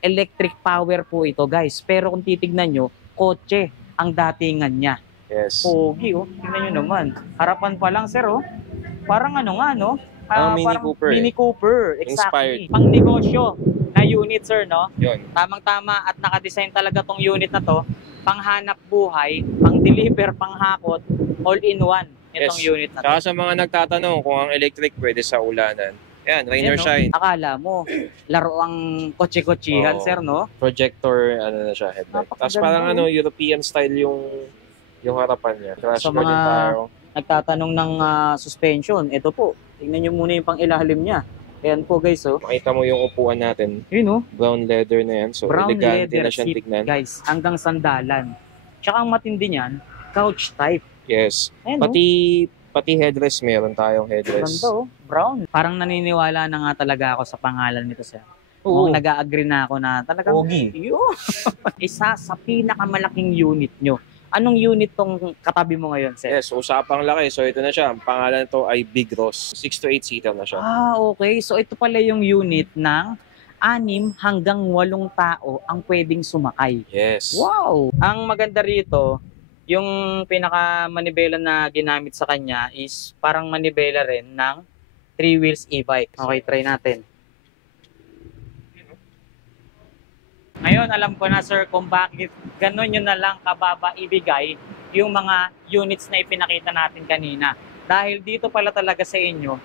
electric power po ito guys. Pero kung titignan nyo, kotse ang datingan niya. Yes. Pogi oh, tingnan nyo naman. Harapan pa lang sir oh. Parang ano nga no? Mini Parang Cooper. Mini Cooper, Inspired. exactly. Pang negosyo na unit sir no? Yun. Tamang-tama at nakadesign talaga tong unit na to. Panghanap buhay, pang deliver, panghakot, all-in-one itong unit na to. Saka sa mga nagtatanong kung ang electric pwede sa ulanan, yan, rain or shine. Akala mo, laro ang kotse-kotsihan, sir, no? Projector, ano na siya, headlight. Tapos parang European style yung harapan niya. Crash sa guard mga yung taro. nagtatanong ng suspension, ito po, tingnan nyo muna yung pang ilalim niya. Ayan po guys, oh. Makita mo yung upuan natin. Yun, oh. Brown leather na yan. So, Brown elegante leather na siyang seat, tignan. guys, hanggang sandalan. Tsaka ang matindi niyan, couch type. Yes. Ayan, Pati headrest, meron tayong headrest. Ganda, oh. Brown. Parang naniniwala na nga talaga ako sa pangalan nito, sir. Oo. Nag-a-agree na ako na talagang Pogi. isa sa pinakamalaking unit nyo. Anong unit tong katabi mo ngayon, sir? Yes, usapang laki. So, ito na siya. Ang pangalan nito ay Big Ross. 6 to 8 seater na siya. Okay. So, ito pala yung unit ng 6 hanggang 8 tao ang pwedeng sumakay. Yes. Wow! Ang maganda rito, yung pinaka-manibela na ginamit sa kanya is parang manibela rin ng 3 wheels e-bike. Okay, try natin. Ngayon, alam ko na sir kung bakit ganun yun na lang kababa ibigay yung mga units na ipinakita natin kanina. Dahil dito pala talaga sa inyo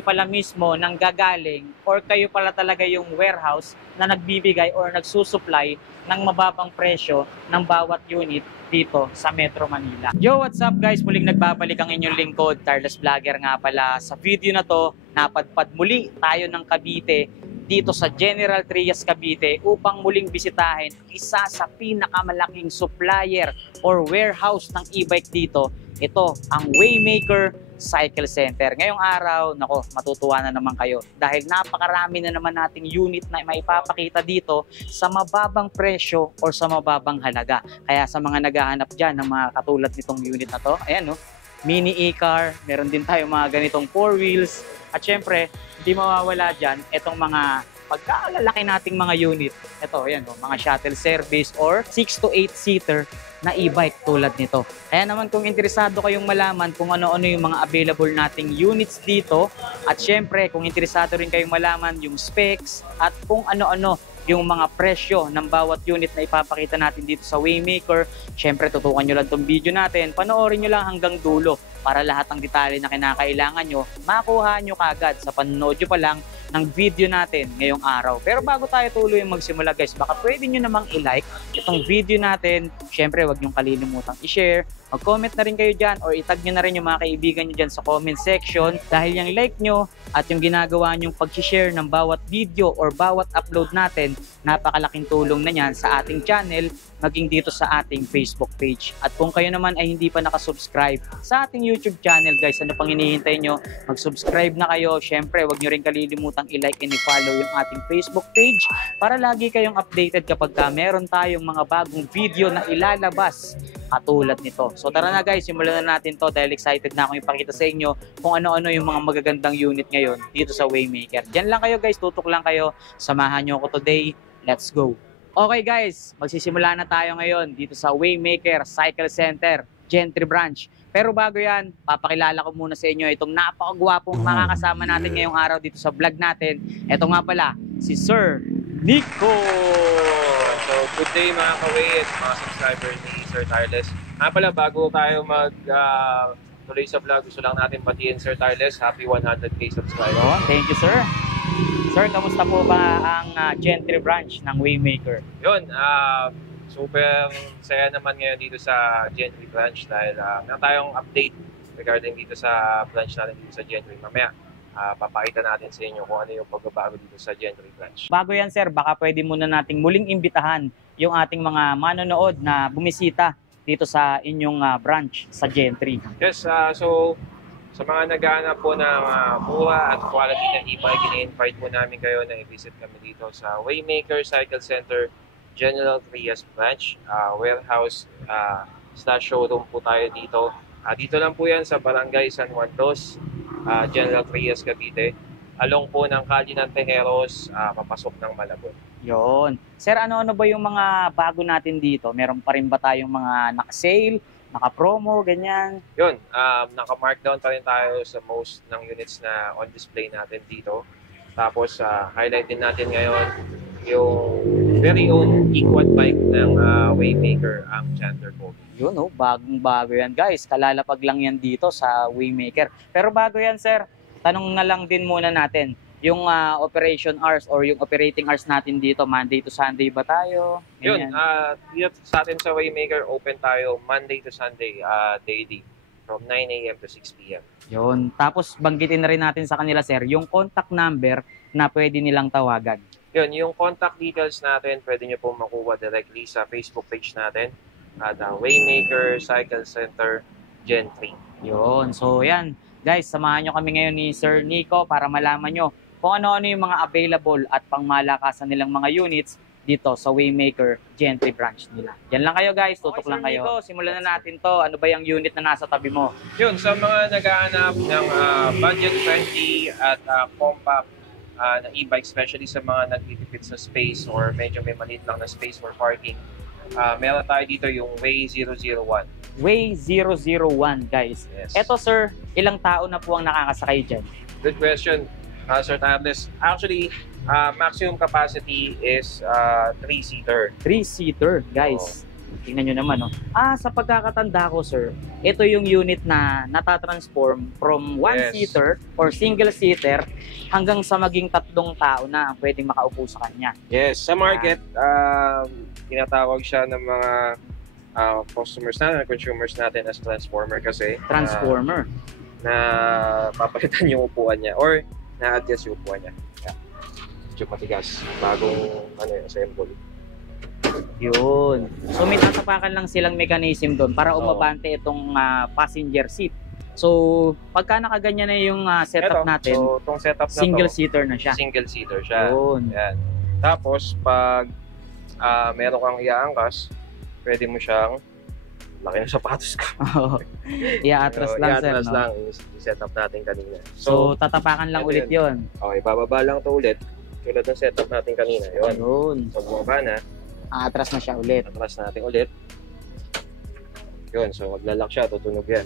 pala mismo nang gagaling or kayo pala talaga yung warehouse na nagbibigay or nagsusupply ng mababang presyo ng bawat unit dito sa Metro Manila. Yo, what's up guys? Muling nagbabalik ang inyong lingkod, Carlos Vlogger nga pala. Sa video na to, napadpad muli tayo ng Cavite dito sa General Trias Cavite upang muling bisitahin isa sa pinakamalaking supplier or warehouse ng e-bike dito. Ito ang Waymaker Cycle Center. Ngayong araw, nako, matutuwa na naman kayo dahil napakarami na naman nating unit na maipapakita dito sa mababang presyo or sa mababang halaga. Kaya sa mga naghahanap dyan ng mga katulad nitong unit na to, ayan no, mini e-car, meron din tayo mga ganitong 4 wheels. At syempre, hindi mawawala dyan itong mga pagkalalaki nating mga unit. Ito, yan, mga shuttle service or 6 to 8 seater na e-bike tulad nito. Kaya naman kung interesado kayong malaman kung ano-ano yung mga available nating units dito at syempre kung interesado rin kayong malaman yung specs at kung ano-ano yung mga presyo ng bawat unit na ipapakita natin dito sa Waymaker, syempre tutukan nyo lang itong video natin, panoorin nyo lang hanggang dulo para lahat ng detalye na kinakailangan nyo, makuha nyo kagad sa panonood nyo pa lang ng video natin ngayong araw. Pero bago tayo tuloy magsimula guys, baka pwede nyo namang i-like itong video natin. Syempre, wag nyong kalilimutang i-share. Mag-comment na rin kayo dyan or itag nyo na rin yung mga kaibigan nyo dyan sa comment section dahil yung like nyo at yung ginagawa nyong pag-share ng bawat video or bawat upload natin, napakalaking tulong na yan sa ating channel maging dito sa ating Facebook page. At kung kayo naman ay hindi pa nakasubscribe sa ating YouTube channel guys, ano pang hinihintay nyo? Mag-subscribe na kayo. Syempre, wag nyo rin kalilimutang i-like and i-follow yung ating Facebook page para lagi kayong updated kapag meron tayong mga bagong video na ilalabas katulad nito. So tara na guys, simulan na natin to dahil excited na akong ipakita sa inyo kung ano-ano yung mga magagandang unit ngayon dito sa Waymaker. Diyan lang kayo guys, tutok lang kayo. Samahan nyo ako today. Let's go! Okay guys, magsisimula na tayo ngayon dito sa Waymaker Cycle Center, Gentry Branch. Pero bago yan, papakilala ko muna sa inyo itong napakagwapong makakasama natin ngayong araw dito sa vlog natin. Ito nga pala, si Sir Nico! So, good day mga ka-Way at mga subscriber ni Sir Tarles. Pala, bago tayo tuloy sa vlog, gusto lang natin batiin Sir Tarles. Happy 100k subscriber. Thank you sir. Sir, kamusta po ba ang Gentry Branch ng Waymaker? Yun, super saya naman ngayon dito sa Gentry Branch dahil meron tayong update regarding dito sa branch natin dito sa Gentry. Mamaya, papakita natin sa inyo kung ano yung pagbabago dito sa Gentry Branch. Bago yan sir, baka pwede muna nating muling imbitahan yung ating mga manonood na bumisita dito sa inyong branch sa Gentry. Yes, so sa mga naghahanap po ng mura at quality na e-bike, ini-invite po namin kayo na i-visit kami dito sa Waymaker Cycle Center, General Trias Branch, warehouse / showroom po tayo dito. Dito lang po yan sa Barangay San Juan Dos, General Trias, Cavite. Along po ng Calle ng Tejeros, papasok ng Malabon. Yon. Sir, ano-ano ba yung mga bago natin dito? Meron pa rin ba tayong mga naka-sale, naka-promo, ganyan? Yun, naka-markdown pa rin tayo sa most ng units na on display natin dito. Tapos, highlight din natin ngayon yung very own equal bike ng Waymaker, ang Chandler Kobe. Yun, oh, bagong-bago yan, guys. Kalalapag lang yan dito sa Waymaker. Pero bago yan, sir, tanong na lang din muna natin, yung operation hours or yung operating hours natin dito, Monday to Sunday ba tayo? Yun, Ganyan. dito sa atin sa Waymaker, open tayo Monday to Sunday daily from 9 a.m. to 6 p.m. Yun. Tapos banggitin na rin natin sa kanila, sir, yung contact number na pwede nilang tawagan. Yun, yung contact details natin, pwede nyo po makuha directly sa Facebook page natin at Waymaker Cycle Center Gen 3. Yun. So, yan. Guys, samahan nyo kami ngayon ni Sir Nico para malaman nyo kung ano-ano yung mga available at pangmalakasan nilang mga units dito sa Waymaker Gentry branch nila. Yan lang kayo, guys. Tutok lang kayo. Nico, simulan na natin to. Ano ba yung unit na nasa tabi mo? Yun, sa mga naghahanap ng budget-friendly at compact na e-bike, especially sa mga nagtitipid sa space or medyo may maliit lang na space for parking, meron tayo dito yung Way 001. Way 001, guys. Yes. Eto, sir, ilang tao na po ang nakakasakay dyan? Good question, Sir Tables. Actually, maximum capacity is 3-seater. 3-seater, guys. Tingnan nyo naman, no? Sa pagkakatanda ko, sir, ito yung unit na natatransform from 1-seater or single-seater hanggang sa maging 3 tao na ang pwedeng makaupo sa kanya. Yes, sa market, tinatawag siya ng mga customers natin, consumers natin as transformer kasi Transformer. na papalitan yung upuan niya or na-adjust yung upuan niya. Yeah. Medyo matigas, bagong assemble. Yun. So may tatapakan lang silang mechanism doon para umabante itong passenger seat. So pagka nakaganyan na yung setup natin, so itong setup na single-seater na siya. Single-seater siya. Yun. Yan. Tapos pag meron kang iaangkas, pwede mo siyang laki ng sapatos ko. I-atras lang, sir, I-atras no? lang yung setup natin kanina. So tatapakan lang ito ulit yun. Okay, bababa lang ito ulit. Tulad ng setup natin kanina. Yun. Yun. Pag bumaba na, Atras na siya ulit. atras natin ulit. Yun, so maglalak siya, tutunog yan.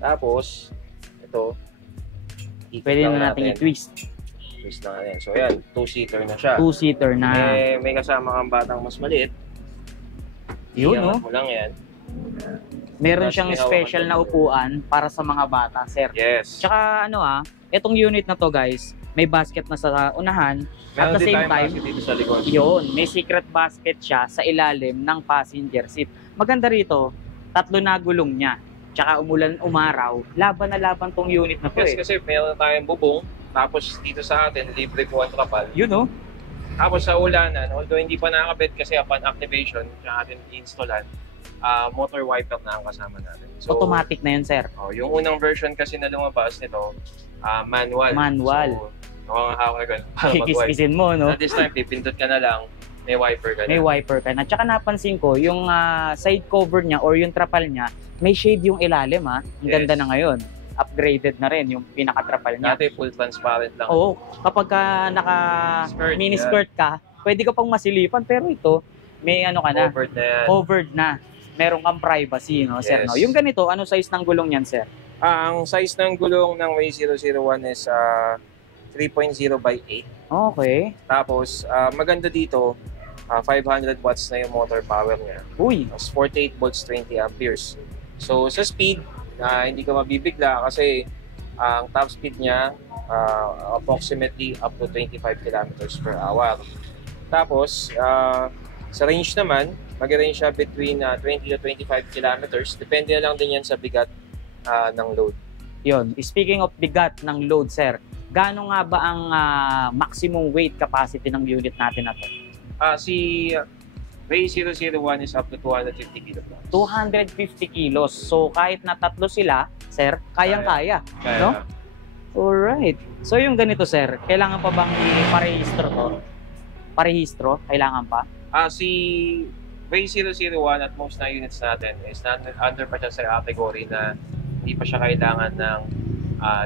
Tapos, ito, ikot Pwede lang na natin i-twist. Twist lang yan. So yan, 2-seater na siya. 2-seater na. May kasama kang batang mas maliit. Yun, Iangat no? mo lang yan. Meron Tapos siyang may hawakan special na doon. upuan para sa mga bata, sir. Yes. Tsaka itong unit na to, guys, may basket na sa unahan. At Meron the din same tayong time, basket dito sa likod. yun, may secret basket siya sa ilalim ng passenger seat. Maganda rito, 3 na gulong niya. Tsaka umulan umaraw, laban na laban tong unit na to Yes, eh. kasi meron tayong bubong. Tapos dito sa atin, libre po ang trapal. Yun, no? Tapos sa ulanan, although hindi pa nakakabit kasi upon activation, tsaka atin i-installan, motor wiper na ang kasama natin. So, Automatic na yun, sir. yung unang version kasi na lumabas nito, manual. Manual. So, nakakahawak ka para mag-wipe. Kikiskisin mo, no? At this time, pipindot ka na lang, may wiper ka na. May wiper ka na. Tsaka napansin ko, yung side cover niya or yung trapal niya, may shade yung ilalim, ha? Ang Yes. ganda na ngayon. Upgraded na rin yung pinaka-trapal niya. Dati full transparent lang. Oo, kapag ka naka Skirt, mini yan. skirt ka, pwede ka pang masilipan, pero ito, may ano ka na, Covered na yan. covered na. Meron kang privacy, no, sir? Yes. No? Yung ganito, ano size ng gulong yan, sir? Ang size ng gulong ng Way 001 is 3.0 by 8. Okay. Tapos, maganda dito, 500 watts na yung motor power niya. Uy, Tapos 48 volts, 20 amperes. So, sa speed, hindi ka mabibigla kasi ang top speed niya approximately up to 25 kilometers per hour. Tapos, sa range naman, mag-range siya between 20 to 25 kilometers. Depende na lang din yan sa bigat ng load. yun. Speaking of bigat ng load, sir, gaano nga ba ang maximum weight capacity ng unit natin na to? Si Way 001 is up to 250 kilograms. 250 kilos. So, kahit na 3 sila, sir, kayang-kaya. Kaya, No? Alright. So, yung ganito, sir, kailangan pa bang i-parehistro to? Parehistro? Kailangan pa? Si Way 001 at most na units natin is under pa siya sa category na hindi pa siya kailangan ng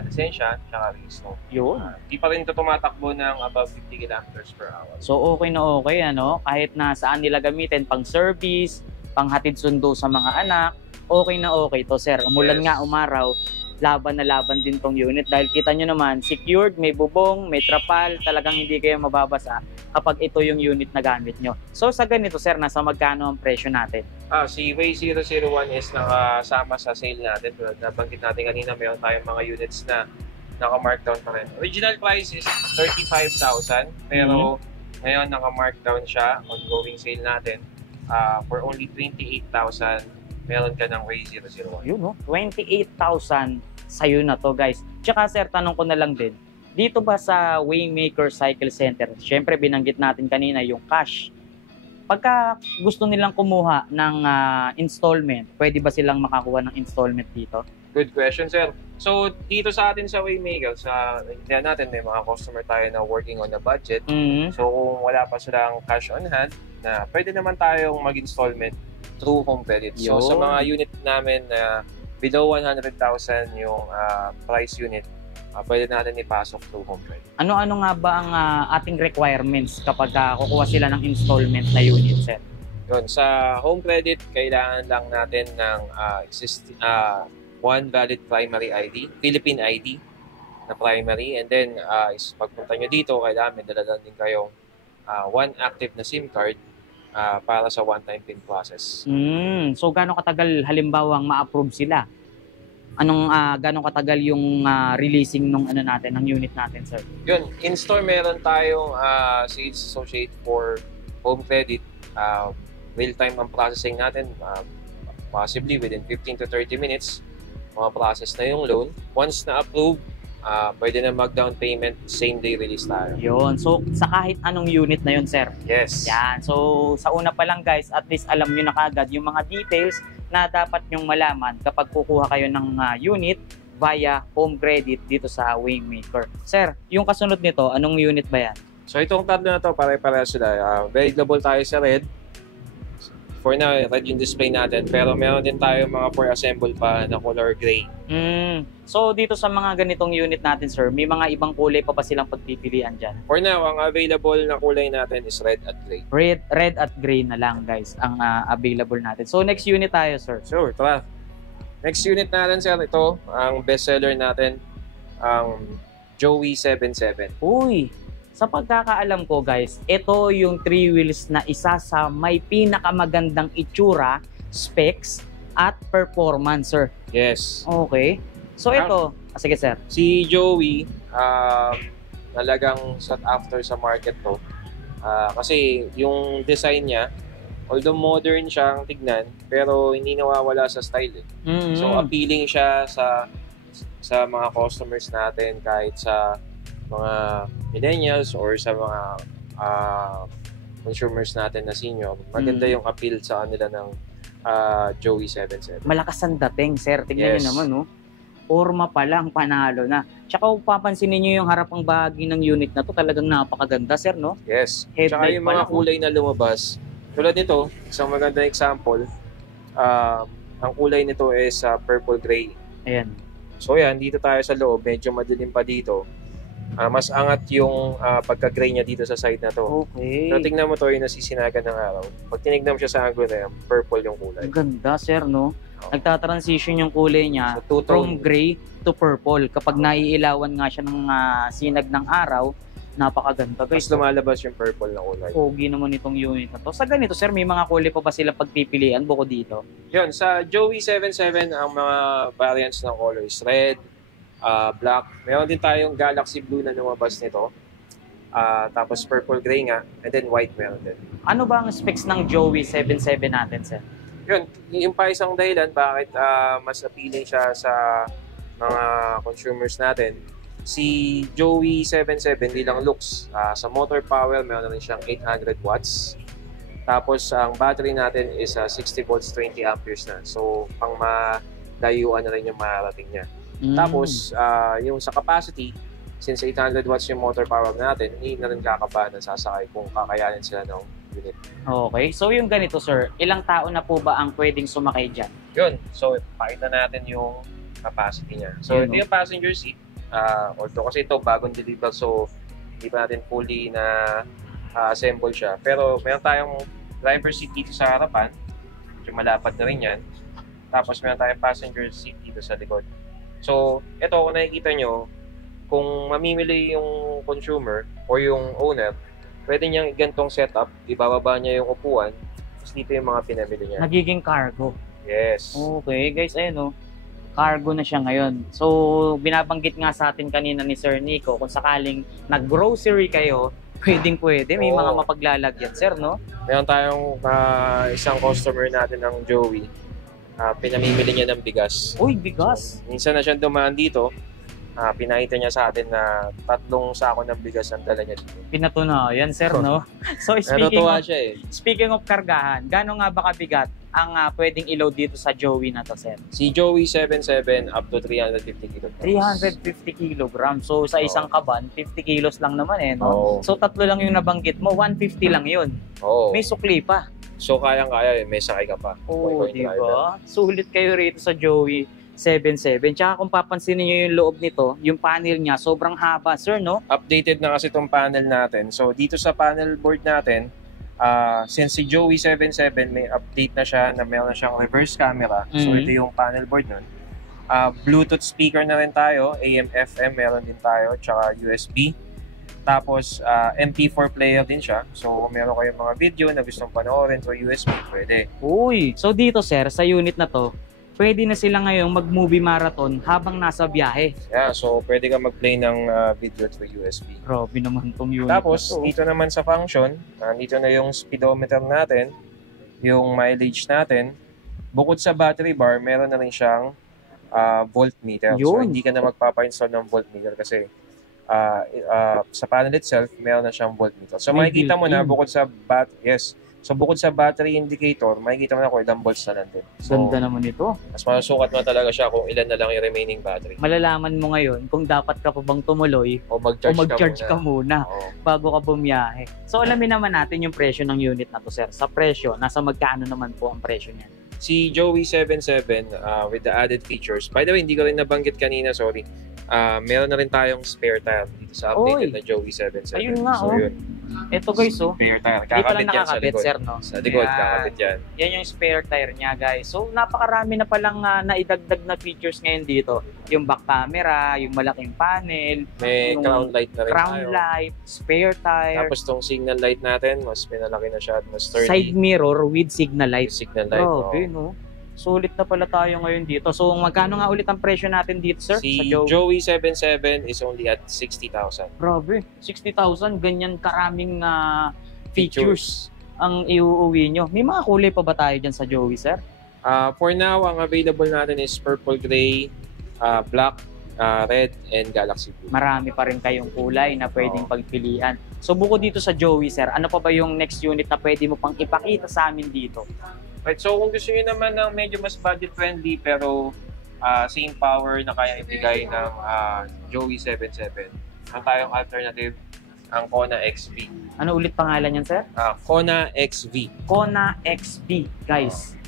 lisensya, tsaka register. Yun. Di pa rin ito tumatakbo ng above 50 kilometers per hour. So okay na okay, ano? Kahit na saan nila gamitin, pang service, pang hatid sundo sa mga anak, okay na okay to, sir. Umulan Yes. nga, umaraw, laban na laban din tong unit dahil kita nyo naman, secured, may bubong, may trapal, talagang hindi kayo mababasa kapag ito yung unit na gamit nyo. So sa ganito, sir, nasa magkano ang presyo natin? Si Way 001 is nakasama sa sale natin. Tulad na banggit natin kanina, mayroon tayong mga units na naka-markdown pa rin. Original price is 35,000, pero ngayon naka-markdown siya, ongoing sale natin. For only 28,000, meron ka ng Way 001. Yun, no? 28,000 sa'yo na to, guys. Tsaka, sir, tanong ko na lang din, dito ba sa Waymaker Cycle Center, syempre binanggit natin kanina yung cash. Pagka gusto nilang kumuha ng installment, pwede ba silang makakuha ng installment dito? Good question, sir. So, dito sa atin sa Waymaker, hindi natin, may mga customer tayo na working on a budget. So, kung wala pa silang cash on hand, na pwede naman tayong mag-installment through home credit. So, sa mga unit namin na below 100,000 yung price unit, pwede natin ipasok through home credit. Ano-ano nga ba ang ating requirements kapag kukuha sila ng installment na unit, sir? Yun, sa home credit, kailangan lang natin ng one valid primary ID, Philippine ID na primary. And then, pagpunta nyo dito, kailangan may dala din kayong one active na SIM card para sa one-time PIN process. So, gano'ng katagal halimbawa ma-approve sila? Gano'ng katagal yung releasing ng natin, ng unit natin, sir? Yun, in-store meron tayong sales associate for home credit. Real-time ang processing natin. Possibly within 15 to 30 minutes, process na yung loan. Once na-approve, pwede na mag-down payment, same day release tayo. Yun. So, sa kahit anong unit na yun, sir? Yes. Yan. So, sa una pa lang, guys, at least alam nyo na kagad yung mga details na dapat nyong malaman kapag kukuha kayo ng unit via home credit dito sa Waymaker. Sir, yung kasunod nito, anong unit ba yan? So, itong tatlo na to, pare-pareho sila. Available tayo sa red. For now, red yung display natin. Pero meron din tayo mga for-assemble pa na color gray. So, dito sa mga ganitong unit natin, sir, may mga ibang kulay pa ba silang pagpipilian dyan? For now, ang available na kulay natin is red at gray. Red at gray na lang, guys, ang available natin. So, next unit tayo, sir. Sure, tara. Next unit natin, sir, ito, ang bestseller natin, ang Joey 77. Uy! Sa pagkakaalam ko, guys, ito yung 3 wheels na isa sa may pinakamagandang itsura, specs, at performance, sir. Yes. Okay. So ito, sige sir. Si Joey, talagang sought after sa market to. Kasi yung design niya, although modern siyang tignan, pero hindi nawawala sa style. So appealing siya sa mga customers natin, kahit sa mga millennials or sa mga consumers natin na senior. Maganda yung appeal sa kanila ng Joey 77. Malakas ang dating, sir. Tignan niyo naman, no? Forma pa lang, panalo na. Tsaka kung papansinin niyo yung harapang bahagi ng unit na to, talagang napakaganda, sir, no? Yes. Headlight Tsaka yung mga pala, kulay na lumabas. Tulad nito, isang magandang example, ang kulay nito is purple gray. Ayan. So yan, dito tayo sa loob, medyo madilim pa dito. Mas angat yung pagka-gray niya dito sa side na to. Okay. So tingnan mo to, yung nasisinagan ng araw. Pag tinignan mo siya sa angle na yan, purple yung kulay. Ang ganda, sir, no? Nagta-transition yung kulay niya So, two-tone. from gray to purple. Kapag naiilawan nga siya ng sinag ng araw, napakaganda, guys. Mas lumalabas yung purple na kulay. Pogi naman itong unit na to. Sa ganito, sir, may mga kulay pa ba sila pagpipilian bukod dito? Yun, sa Joey 77, ang mga variants ng color is red, black. Meron din tayong Galaxy Blue na lumabas nito. Tapos purple gray nga. And then white meron din. Ano ba ang specs ng Joey 77 natin, sir? Yun, yung pa isang dahilan bakit mas appealing siya sa mga consumers natin. Si Joey 77 bilang looks. Sa motor power, meron na rin siyang 800 watts. Tapos ang battery natin is 60 volts, 20 amperes na. So pang malayuan na rin yung mararating niya. Tapos, yung sa capacity, since 800 watts yung motor power natin, hindi na rin kakabahan ng sasakay kung kakayanin sila ng unit. Okay. So yung ganito, sir, ilang tao na po ba ang pwedeng sumakay dyan? Yun. So, pakita natin yung capacity niya. So, Yun, ito yung passenger seat. Although kasi ito, bagong deliver, so hindi pa natin fully na assemble siya. Pero meron tayong driver seat dito sa harapan. Medyo malapad na rin yan. Tapos meron tayong passenger seat dito sa likod. So, ito kung nakikita nyo, kung mamimili yung consumer o yung owner, pwede niyang gantong setup, ibababa niya yung upuan, tapos dito yung mga pinamili niya. Nagiging cargo. Yes. Okay, guys, ayun cargo na siya ngayon. So, binabanggit nga sa atin kanina ni Sir Nico, kung sakaling nag-grocery kayo, pwede. May mga mapaglalagyan, sir, no? Meron tayong isang customer natin ng Joey. Pinamimili niya ng bigas. Uy, bigas. So, minsan na siya dumaan dito. Pinakita niya sa atin na 3 sako ng bigas ang dala niya dito. Pinatunayan, sir, no? So, Natutuwa siya speaking of kargahan, gaano nga ba kabigat ang pwedeng i-load dito sa Joey na to, sir? Si Joey 77 up to 350 kilograms. 350 kilograms. So, sa isang kaban, 50 kilos lang naman no? Oo. So, 3 lang yung nabanggit mo, 150 lang yun. Oo. May sukli pa. So, kayang-kaya, may sakay ka pa. Oo, Point di driver. ba? Sulit kayo rito sa Joey 77. Tsaka kung papansinin niyo yung loob nito, yung panel niya, sobrang haba, sir, no? Updated na kasi itong panel natin. So, dito sa panel board natin, since si Joey 77 may update na siya na meron na siyang reverse camera. So, ito yung panel board nun. Bluetooth speaker na rin tayo, AM, FM meron din tayo, tsaka USB. Tapos, MP4 player din siya. So, kung meron kayong mga video na gustong panoorin through USB, pwede. Uy! So, dito, sir, sa unit na to, pwede na sila ngayong mag-movie marathon habang nasa biyahe. Yeah, so pwede ka mag-play ng video through USB. Grabe naman tong unit Tapos, na to. dito naman sa function, dito na yung speedometer natin, yung mileage natin. Bukod sa battery bar, meron na rin siyang voltmeter. So, Yun. hindi ka na magpapa-install ng voltmeter kasi sa panel itself, meron na siyang voltmeter. So, May makikita mo na built-in. bukod sa battery indicator, makikita mo na kung ilang volts na lang din. So, Ganda naman ito. mas masusukat mo talaga siya kung ilan na lang yung remaining battery. Malalaman mo ngayon kung dapat ka pa bang tumuloy O o mag-charge, mag-charge ka muna Oo. bago ka bumiyahe. So alamin naman natin yung presyo ng unit na to, sir. Sa presyo, nasa magkano naman po ang presyo niyan? Si Joey 77 with the added features. By the way, hindi ko rin nabanggit kanina, sorry. Meron na rin tayong spare tire dito sa updated Oy. na Joey 77. Ayun nga, so, yun. Ito guys, Spare tire. Di pala Kakabit yan sa nakakabit, likod. sir, no? Sa likod, Ayan. kakabit yan. Yan yung spare tire niya, guys. So, napakarami na palang naidagdag na features ngayon dito. Yung back camera, yung malaking panel, May yung crown light na rin crown tayo. light, spare tire, Tapos tong signal light natin, mas pinalaki na siya at mas sturdy. side mirror with signal light. Signal light. Grabe, no? Sulit na pala tayo ngayon dito. So, magkano nga ulit ang presyo natin dito, sir? Si sa Joey? Joey 77 is only at 60,000. Grabe, 60,000, ganyan karaming features ang iuuwi nyo. May mga kulay pa ba tayo dyan sa Joey, sir? For now, ang available natin is purple gray, black, red, and galaxy blue. Marami pa rin kayong kulay na pwedeng pagpilian. So, bukod dito sa Joey, sir, ano pa ba yung next unit na pwede mo pang ipakita sa amin dito? Right, so kung gusto niyo naman ng medyo mas budget friendly pero same power na kaya ibigay ng Joey 77, ang tayong alternative, ang Kona XV. Ano ulit pangalan yan, sir? Kona XV. Kona XV, guys.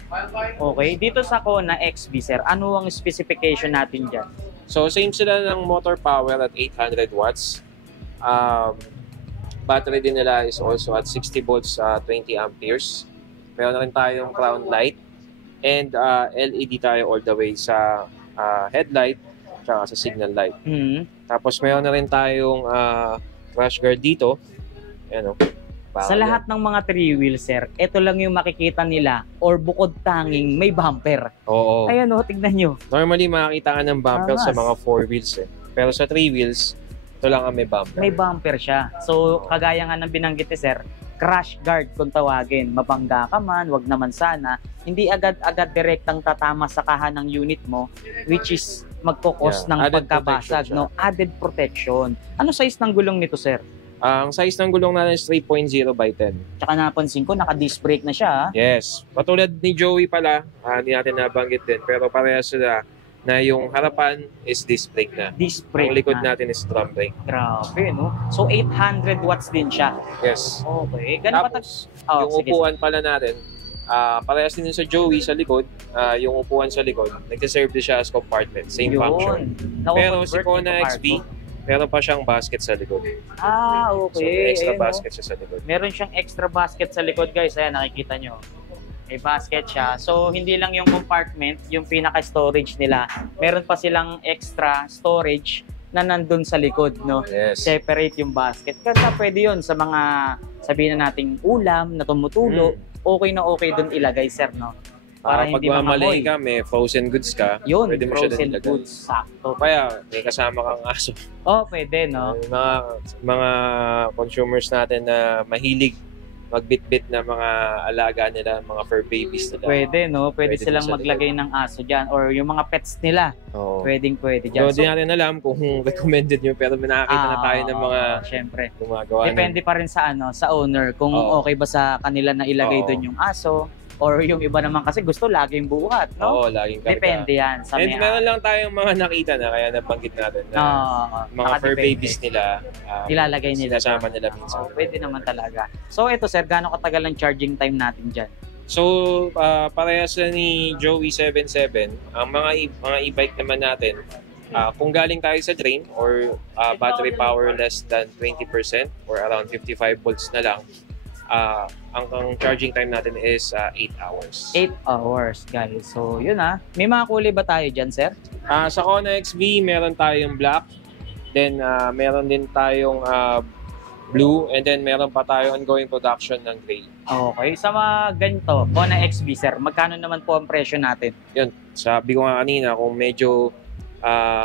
Okay, dito sa Kona XV, sir, ano ang specification natin dyan? So same sila ng motor power at 800 watts. Battery din nila is also at 60 volts, 20 amperes. Meron na rin tayong crown light and LED tayo all the way sa headlight at sa signal light. Tapos meron na rin tayong crash guard dito. Ayan, Sa lahat ng mga 3 wheels, sir, ito lang yung makikita nila or bukod tanging may bumper. Oo. Ayan tignan nyo. Normally makakita ka ng bumper sa Angas. mga 4 wheels Pero sa 3 wheels, ito lang ang may bumper. May bumper siya. So, kagaya nga ng binanggit ni sir, crash guard kung tawagin. Mabangga ka man, wag naman sana. Hindi agad-agad direktang tatama sa kaha ng unit mo, which is magkukos ng Added pagkabasag, protection no? Added protection. Ano size ng gulong nito, sir? Ang size ng gulong natin is 3.0 by 10. Tsaka napansin ko, naka-disc brake na siya. Yes. Patulad ni Joey pala, hindi natin nabanggit din, pero parehas sila na yung harapan is disc brake na. Disc Ang brake likod na. natin is drum brake. Grabe, no? So, 800 watts din siya. Yes. Okay. Ganun pa Tapos, Oh, yung sige, upuan pala natin, Parehas din sa Joey sa likod, yung upuan sa likod, nagsiserve din siya as compartment, same function. Pero si Kona XB, meron pa siyang basket sa likod. So may Okay. extra Ayun, basket siya sa likod. meron siyang extra basket sa likod, guys. Ayan, nakikita nyo. May basket siya. So, hindi lang yung compartment, yung pinaka-storage nila. Meron pa silang extra storage na nandun sa likod, no? Yes. Separate yung basket. Kaya pwede yun sa mga, sabihin na nating ulam na tumutulo. Okay na okay dun ilagay, sir, no? Para Pag hindi mamalay makamoy. ka, may frozen goods ka, Yun, pwede mo siya frozen ilagay. goods. Sakto. Kaya may kasama kang aso. Oh, pwede, no? Yung mga consumers natin na mahilig magbitbit na mga alaga nila, mga fur babies nila. Pwede, no? Pwede Pwede silang din sa maglagay ng aso dyan or yung mga pets nila. Oo. Pwede So, dyan. di natin alam kung recommended nyo, pero may nakakita na tayo ng mga syempre. gumagawa. Depende pa rin sa sa owner kung Oo. okay ba sa kanila na ilagay Oo. doon yung aso or yung iba naman kasi gusto laging buhat, no? Oo, laging karga. Depende yan sa And meron lang tayong mga nakita na, kaya nabanggit natin na mga fur babies nila, ilalagay nila. sinasama nila minsan. Pwede naman talaga. So ito sir, gaano katagal ang charging time natin dyan? So, parehas na ni Joey 77, ang mga e-bike naman natin, kung galing tayo sa drain or battery power less than 20% or around 55 volts na lang, ang charging time natin is 8 hours. 8 hours, guys. So yun May mga kulay ba tayo dyan, sir? Sa Kona XB, meron tayong black, then meron din tayong blue, and then meron pa tayo ongoing production ng gray. Okay. Sa mga ganito, Kona XB, sir, magkano naman po ang presyo natin? Yun, sabi ko nga kanina, kung medyo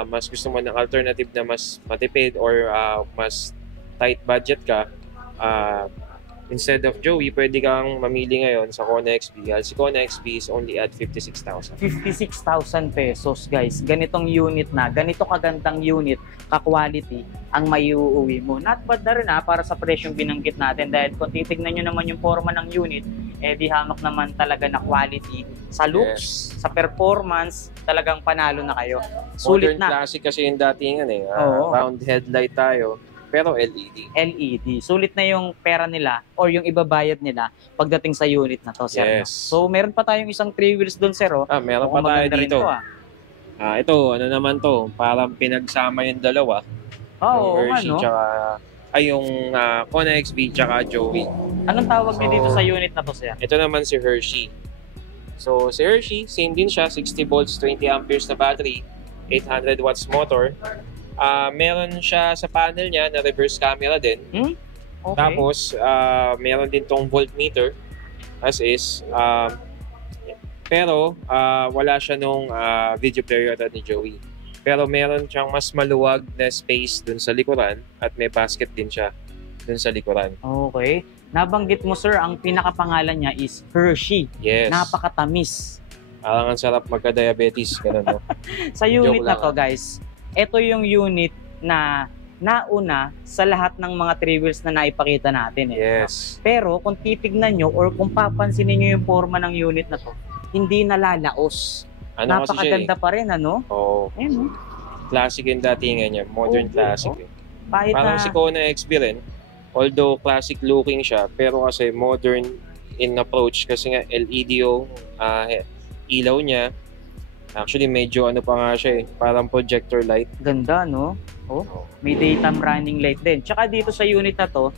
mas gusto mo ng alternative na mas matipid or mas tight budget ka, instead of Joey, pwede kang mamili ngayon sa Kona XB. Si Kona XB is only at 56,000. 56,000 pesos, guys. Ganitong unit na, ganito kagandang unit, ka-quality, ang maiuuwi mo. Not bad na rin para sa presyong binanggit natin dahil kung titignan nyo naman yung forma ng unit, di hamak naman talaga na quality. Sa looks, sa performance, talagang panalo na kayo. Sulit Modern na. classic kasi yung datingan Oo. round headlight tayo, pero LED. LED. Sulit na yung pera nila or yung ibabayad nila pagdating sa unit na to, sir. Yes. So, meron pa tayong isang 3 wheels doon, sir. Meron pa Mukhang tayo maganda rin dito. to, Ito, ano naman to, parang pinagsama yung dalawa. Oo, yung Hershey, tsaka, yung Kona XB, tsaka Joey. Anong tawag niyo dito sa unit na to, sir? Ito naman si Hershey. So, si Hershey, same din siya, 60 volts, 20 amperes na battery, 800 watts motor. Meron siya sa panel niya na reverse camera din. Okay. Tapos, meron din tong voltmeter, as is. Pero, wala siya nung video player ni Joey. Pero meron siyang mas maluwag na space dun sa likuran at may basket din siya dun sa likuran. Okay. Nabanggit mo, sir, ang pinakapangalan niya is Hershey. Yes. Napakatamis. Parang ang sarap magka-diabetes. Ganun, no? Sa unit Joke na lang, to, guys, ito yung unit na nauna sa lahat ng mga 3 wheels na naipakita natin. Yes. Pero kung titignan nyo or kung papansinin nyo yung forma ng unit na to, hindi nalalaos. Ano kasi siya Napakaganda pa rin, ano? Oo. Ayun, Classic yung datingan niya. Modern Oo, classic. oo. Eh. Kahit Parang na, si Kona XB rin. Although classic looking siya, pero kasi modern in approach kasi nga LED yung ilaw niya. Actually, medyo ano pa nga siya parang projector light. ganda, no? Oh, may daytime running light din. Tsaka dito sa unit na to,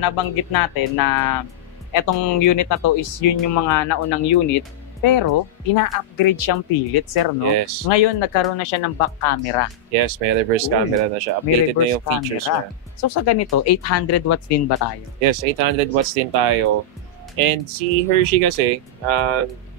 nabanggit natin na etong unit na to is yun yung mga naunang unit, pero ina-upgrade siyang pilit, sir, no? Yes. Ngayon, nagkaroon na siya ng back camera. Yes, may reverse Uy, camera na siya. may Updated na reverse yung features camera. niya. So sa ganito, 800 watts din ba tayo? Yes, 800 watts din tayo. And si Hershey kasi,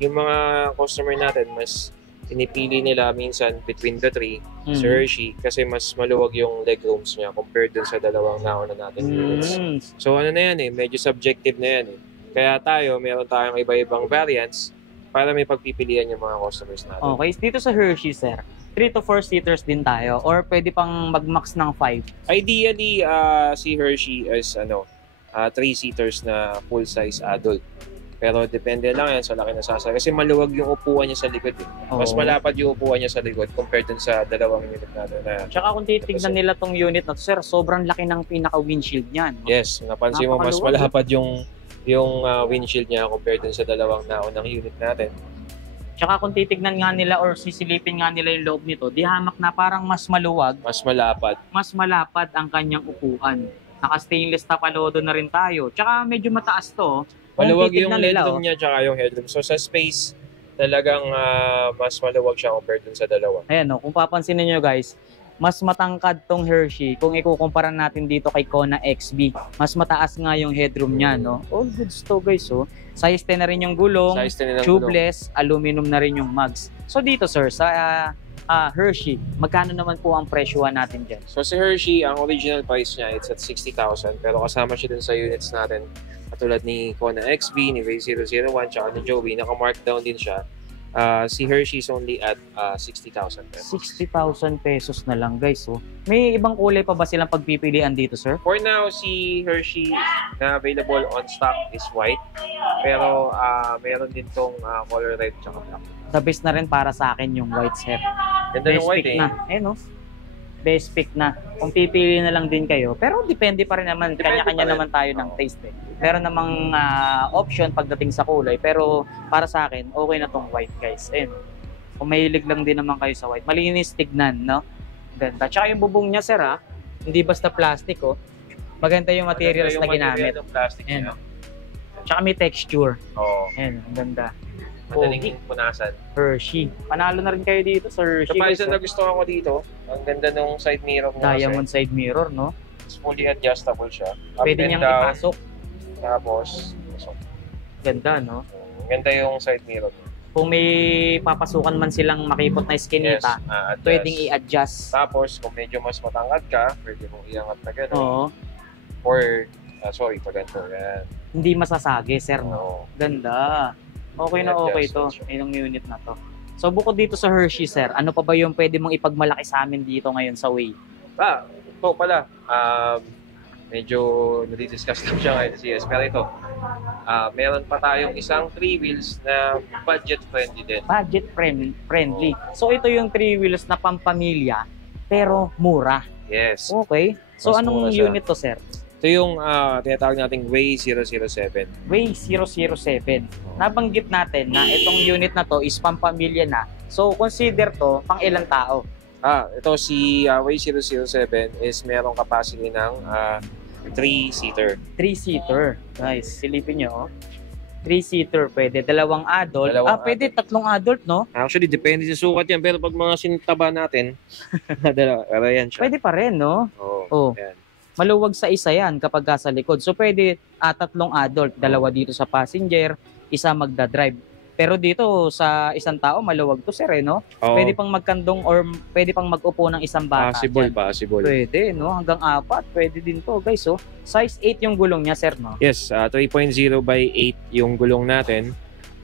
yung mga customer natin, mas pinipili nila minsan between the three, si Hershey, kasi mas maluwag yung legrooms niya compared dun sa dalawang nauna natin units. So ano na yan medyo subjective na yan Kaya tayo, meron tayong iba-ibang variants para may pagpipilian yung mga customers natin. Okay, dito sa Hershey, sir, 3 to 4 seaters din tayo or pwede pang mag-max ng 5? Ideally, si Hershey is 3-seaters na full-size adult. Pero depende lang yan sa laki ng sasakyan. Kasi maluwag yung upuan niya sa likod. Mas Oo. malapad yung upuan niya sa likod compared dun sa dalawang unit natin. Tsaka kung titignan nila tong unit na to, sir, sobrang laki ng pinaka-windshield niyan. Yes, napansin mo, mas Napakaluwag. malapad yung yung windshield niya compared dun sa dalawang naunang unit natin. Tsaka kung titignan nga nila or sisilipin nga nila yung loob nito, di hamak na parang mas maluwag, Mas malapad. mas malapad ang kanyang upuan. Naka-stainless tapalodo na rin tayo. Tsaka medyo mataas to. Kung Maluwag yung titignan nila, legroom niya tsaka yung headroom. So sa space, talagang mas maluwag siya compared dun sa dalawa. Ayan o, kung papansin niyo guys, mas matangkad tong Hershey kung ikukumpara natin dito kay Kona XB. Mas mataas nga yung headroom niya, no? All goods to guys, oh. Size 10 na rin yung gulong, Size 10 ng gulong. tubeless, aluminum na rin yung mugs. So dito sir, sa Hershey, magkano naman po ang presyohan natin dyan? So si Hershey, ang original price niya, it's at 60,000. Pero kasama siya dun sa units natin. Katulad ni Kona XB, ni Ray 001, tsaka ni Joey, naka-markdown din siya. Si Hershey is only at 60,000 pesos. 60,000 pesos na lang guys, oh. May ibang kulay pa ba silang pagpipilian dito sir? For now, si Hershey na available on stock is white. Pero mayroon din tong color red tsaka black. The best na rin para sa akin yung white sir. Ganda Best yung white pick eh. na. Ayun, oh. Best pick na. Kung pipili na lang din kayo. Pero depende pa rin naman. Depende Kanya-kanya pa rin. naman tayo ng taste eh. Meron namang option pagdating sa kulay. Pero para sa akin, okay na tong white guys. Ayun. Kung mahilig lang din naman kayo sa white. Malinis tignan, no? Ganda. Tsaka yung bubong niya sir ha. Hindi basta plastic oh. Maganda yung materials na ginamit. Yung plastic Ayan. niya. Tsaka may texture. Oo. Ayun, ang ganda. Madaling punasan. Hershey. Panalo na rin kayo dito sa Hershey. Kapag guys, isa oh. na gusto ko dito, ang ganda nung side mirror niya. Diamond side mirror, no? It's fully adjustable siya. Up Pwede and niyang down. ipasok. Tapos, Ganda, no? ganda yung side mirror niya. Kung may papasukan man silang makipot na skinita, adjust. pwedeng i-adjust. Tapos, kung medyo mas matangkad ka, pwede mong iangat na gano'n. Oo. Or, pag ganito, yan. Hindi masasagi, sir, no? Oo. Ganda. Okay na May okay to. adjustments siya. Yung unit na to. So, bukod dito sa Hershey, sir, ano pa ba yung pwede mong ipagmalaki sa amin dito ngayon sa Way? Ito pala. Medyo nadidiscuss lang siya ngayon si CS. Pero ito, meron pa tayong isang 3 wheels na budget friendly din. Budget friendly. So, ito yung 3 wheels na pampamilya, pero mura. Yes. Okay. So, Mas anong mura siya. unit to, sir? Ito yung tinatawag nating Way 007. Way 007. Nabanggit natin na itong unit na to is pampamilya na. So, consider to pang ilang tao. Ito si Way 007 is merong capacity ng 3-seater. 3-seater. Nice. Silipin nyo, oh. 3-seater. Pwede. Dalawang adult. Pwede tatlong adult, no? Actually, depende sa sukat yan. Pero pag mga sinitaba natin, dalawa yan siya. Pwede pa rin, no? Oo. Oh. Yan. Maluwag sa isa yan kapag sa likod. So, pwede tatlong adult. Dalawa dito sa passenger, isa magdadrive. Pero dito sa isang tao, maluwag to, sir, eh, no? Oo. Pwede pang magkandong or pwede pang mag-upo ng isang bata. Possible, dyan. possible. Pwede, no? Hanggang 4. Pwede din to, guys, oh. Size 8 yung gulong niya, sir, no? Yes, 3.0 by 8 yung gulong natin.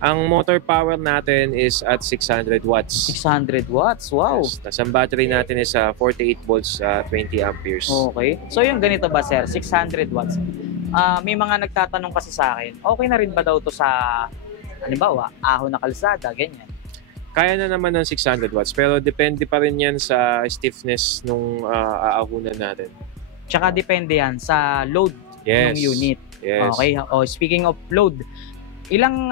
Ang motor power natin is at 600 watts. 600 watts, wow. Yes. Tapos ang battery natin is 48 volts, 20 amperes. Okay. So yung ganito ba, sir? 600 watts. May mga nagtatanong kasi sa akin, okay na rin ba daw to sa, halimbawa, ahon na kalsada, ganyan? Kaya na naman ng 600 watts, pero depende pa rin yan sa stiffness nung aahunan natin. Tsaka depende yan sa load ng Yes. unit. Yes. Okay. Oh, speaking of load, ilang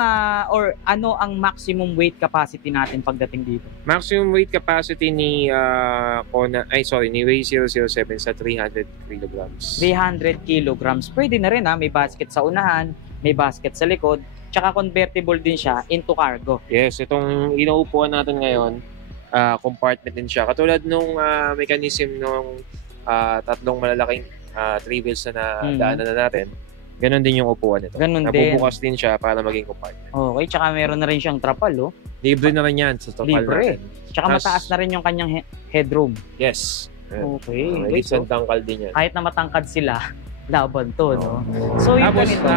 or ano ang maximum weight capacity natin pagdating dito? Maximum weight capacity ni ni Way 007 sa 300 kilograms. 300 kilograms. Pwede na rin ha. May basket sa unahan, may basket sa likod, tsaka convertible din siya into cargo. Yes, itong inuupuan natin ngayon, compartment din siya. Katulad nung mechanism nung tatlong malalaking 3 wheels na daanan na natin, ganun din yung upuan nito. Ganun din. Nabubukas din siya para maging compartment. Okay, tsaka meron na rin siyang trapal, oh. Libre na rin yan sa total Libre. natin. Tsaka mataas na rin yung kanyang headroom. Yes. Okay. Guys, So, tangkal din yan. kahit na matangkad sila, laban to, no? So, yung Tapos, ganito.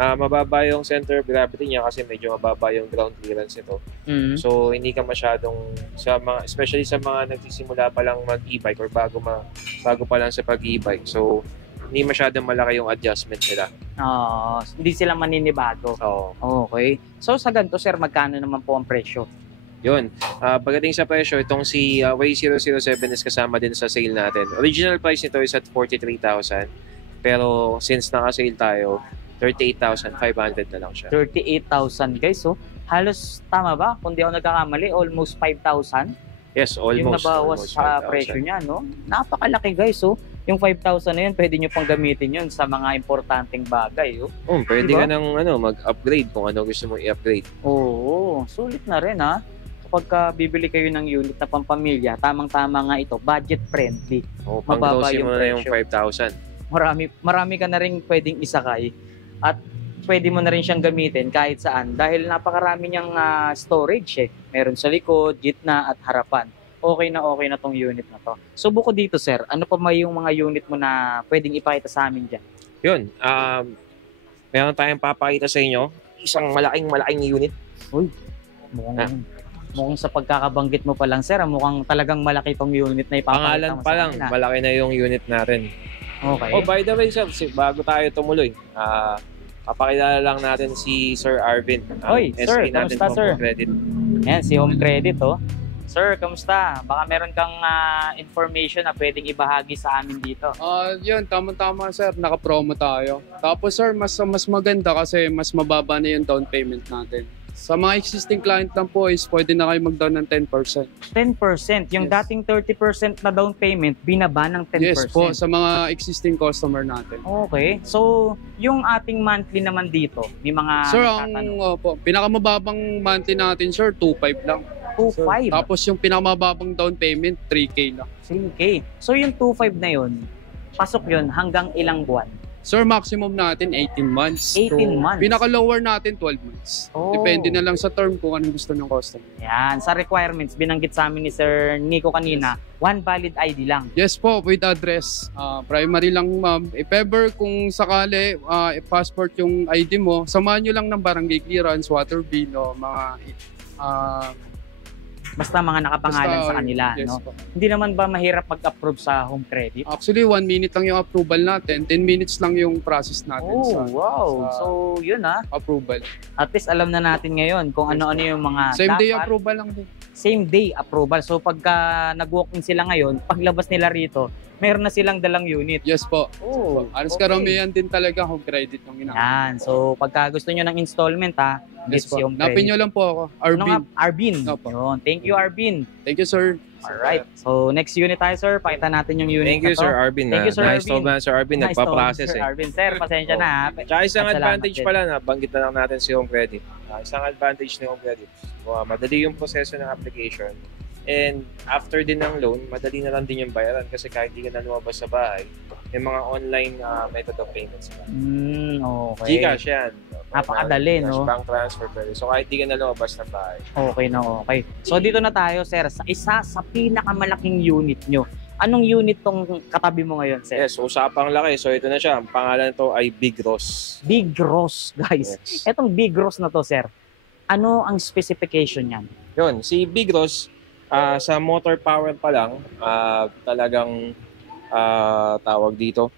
mababa yung center of gravity niya kasi medyo mababa yung ground clearance nito. Mm. So, hindi ka masyadong, especially sa mga nagsisimula pa lang mag-e-bike or bago pa lang sa pag-e-bike. So, hindi masyadong malaki yung adjustment nila. Hindi sila maninibago. Oo. Okay. So, sa ganito, sir, magkano naman po ang presyo? Yun. Pagdating sa presyo, itong si Way 007 is kasama din sa sale natin. Original price nito is at 43,000. Pero since naka-sale tayo, 38,500 na lang siya. 38,000 guys. So, halos tama ba? Kung di ako nagkakamali, almost 5,000. Yes, Yung almost. nabawas almost sa 5,000. presyo niya, no? Napakalaki guys. So, yung 5,000 na yun, pwede nyo pang gamitin yun sa mga importanteng bagay. Oh. Pwede Diba? ka nang mag-upgrade kung ano gusto mo i-upgrade. Oo, sulit na rin ha. Kapag bibili kayo ng unit na pampamilya, tamang-tama nga ito, budget friendly. Pang Mababa grocery yung mo na yung presyo. 5,000. Marami ka na rin pwedeng isakay at pwede mo na rin siyang gamitin kahit saan dahil napakarami niyang storage eh. Meron sa likod, gitna at harapan. Okay na tong unit na to. So bukod dito sir, ano pa may yung mga unit mo na pwedeng ipakita sa amin dyan? Yun, meron tayong papakita sa inyo. Isang malaking unit. Mukhang sa pagkakabanggit mo pa lang sir, mukhang talagang malaki tong unit na ipapakita Pangalan mo pa sa lang, akin. malaki na yung unit natin. Okay. Oh, by the way, sir, bago tayo tumuloy, papakilala lang natin si Sir Arvin. Hoy, sir, kamusta, sir? Credit. Yan, si Home Credit, oh. Sir, kamusta? Baka meron kang information na pwedeng ibahagi sa amin dito. Yun, tama-tama sir, naka-promo tayo. Tapos sir, mas maganda kasi mas mababa na yung down payment natin. Sa mga existing client lang po is pwede na kayo mag-down ng 10%. 10%. Yung Yes. dating 30% na down payment, binaba ng 10%. Yes po, sa mga existing customer natin. Okay. So, yung ating monthly naman dito, may mga Sir, nagtatanong. pinakamababang monthly natin sir, 2.5 lang. 2.5. Tapos yung pinakamababang down payment, 3K lang. 3K. So, yung 2.5 na yun, pasok yun hanggang ilang buwan? Sir, maximum natin 18 months. 18 months. Pinaka-lower natin 12 months. Oh. Depende na lang sa term kung anong gusto ng customer. Yan. Sa requirements, binanggit sa amin ni Sir Nico kanina, one valid ID lang. Yes po, with address. Primary lang ma'am. If ever kung sakali, passport yung ID mo, samahan nyo lang ng barangay clearance, water bill, o mga Basta mga nakapangalan sa kanila. Yes No? po. Hindi naman ba mahirap mag-approve sa home credit? Actually, 1 minute lang yung approval natin. 10 minutes lang yung process natin Oh, sa wow. sa- So, yun approval. At least alam na natin ngayon kung ano-ano yung mga Same day dapat. approval lang din. Same day approval. So, pagka nag-walk-in sila ngayon, paglabas nila rito, meron na silang dalang unit. Yes po. Oh, Alas okay. karamihan din talaga home credit ng ginagawa. Yan. So, pagka gusto nyo ng installment, Yes get po. si home Napin credit. nyo lang po ako. Ano nga? Arvin. Arbin. Opo. Yun. Thank you, Arbin. Thank you, sir. Alright. So, next unit tayo, sir. Pakita natin yung unit Thank you, na to. Sir Arvin. Thank you, Sir Nice Arvin. to man, Sir Arvin. Nice Nagpa-process to, Sir eh. Arbin. Sir, pasensya na. Tsaka isang At salamat advantage din. pala, nabanggit na lang natin si Home Credit. Isang advantage ni Home Credit, madali yung proseso ng application. And after din ng loan, madali na lang din yung bayaran kasi kahit di ka na lumabas sa bahay, may mga online method of payments. Okay. Gcash yan. Napakadali, Gcash, no? bank transfer pwede. So kahit di ka na lumabas ng bahay. Okay na okay. So dito na tayo, sir, sa isa sa pinakamalaking unit nyo. Anong unit tong katabi mo ngayon, sir? Yes, usapang laki. So ito na siya. Ang pangalan nito ay Big Ross. Big Ross, guys. Yes. Etong Big Ross na to, sir, ano ang specification niyan? Yun, si Big Ross, sa motor power pa lang, talagang tawag dito.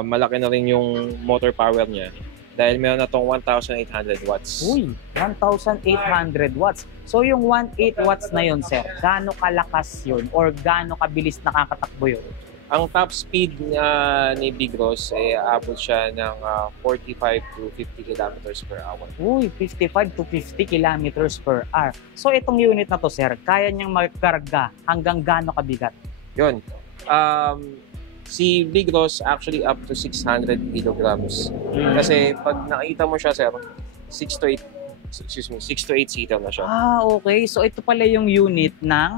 Malaki na rin yung motor power niya. Dahil meron na itong 1,800 watts. Uy, 1,800 watts. So yung 1.8 watts na yun, sir, gaano kalakas yun or gaano kabilis nakakatakbo yun? Ang top speed ni Big Ross, abot siya ng 45 to 50 kilometers per hour. Uy, 55 to 50 kilometers per hour. So itong unit na to, sir, kaya niyang magkarga hanggang gaano kabigat? Yun. Si Big Ross actually up to 600 kilograms. Kasi pag nakita mo siya, sir, 6 to 8 seater na siya. Okay. So ito pala yung unit ng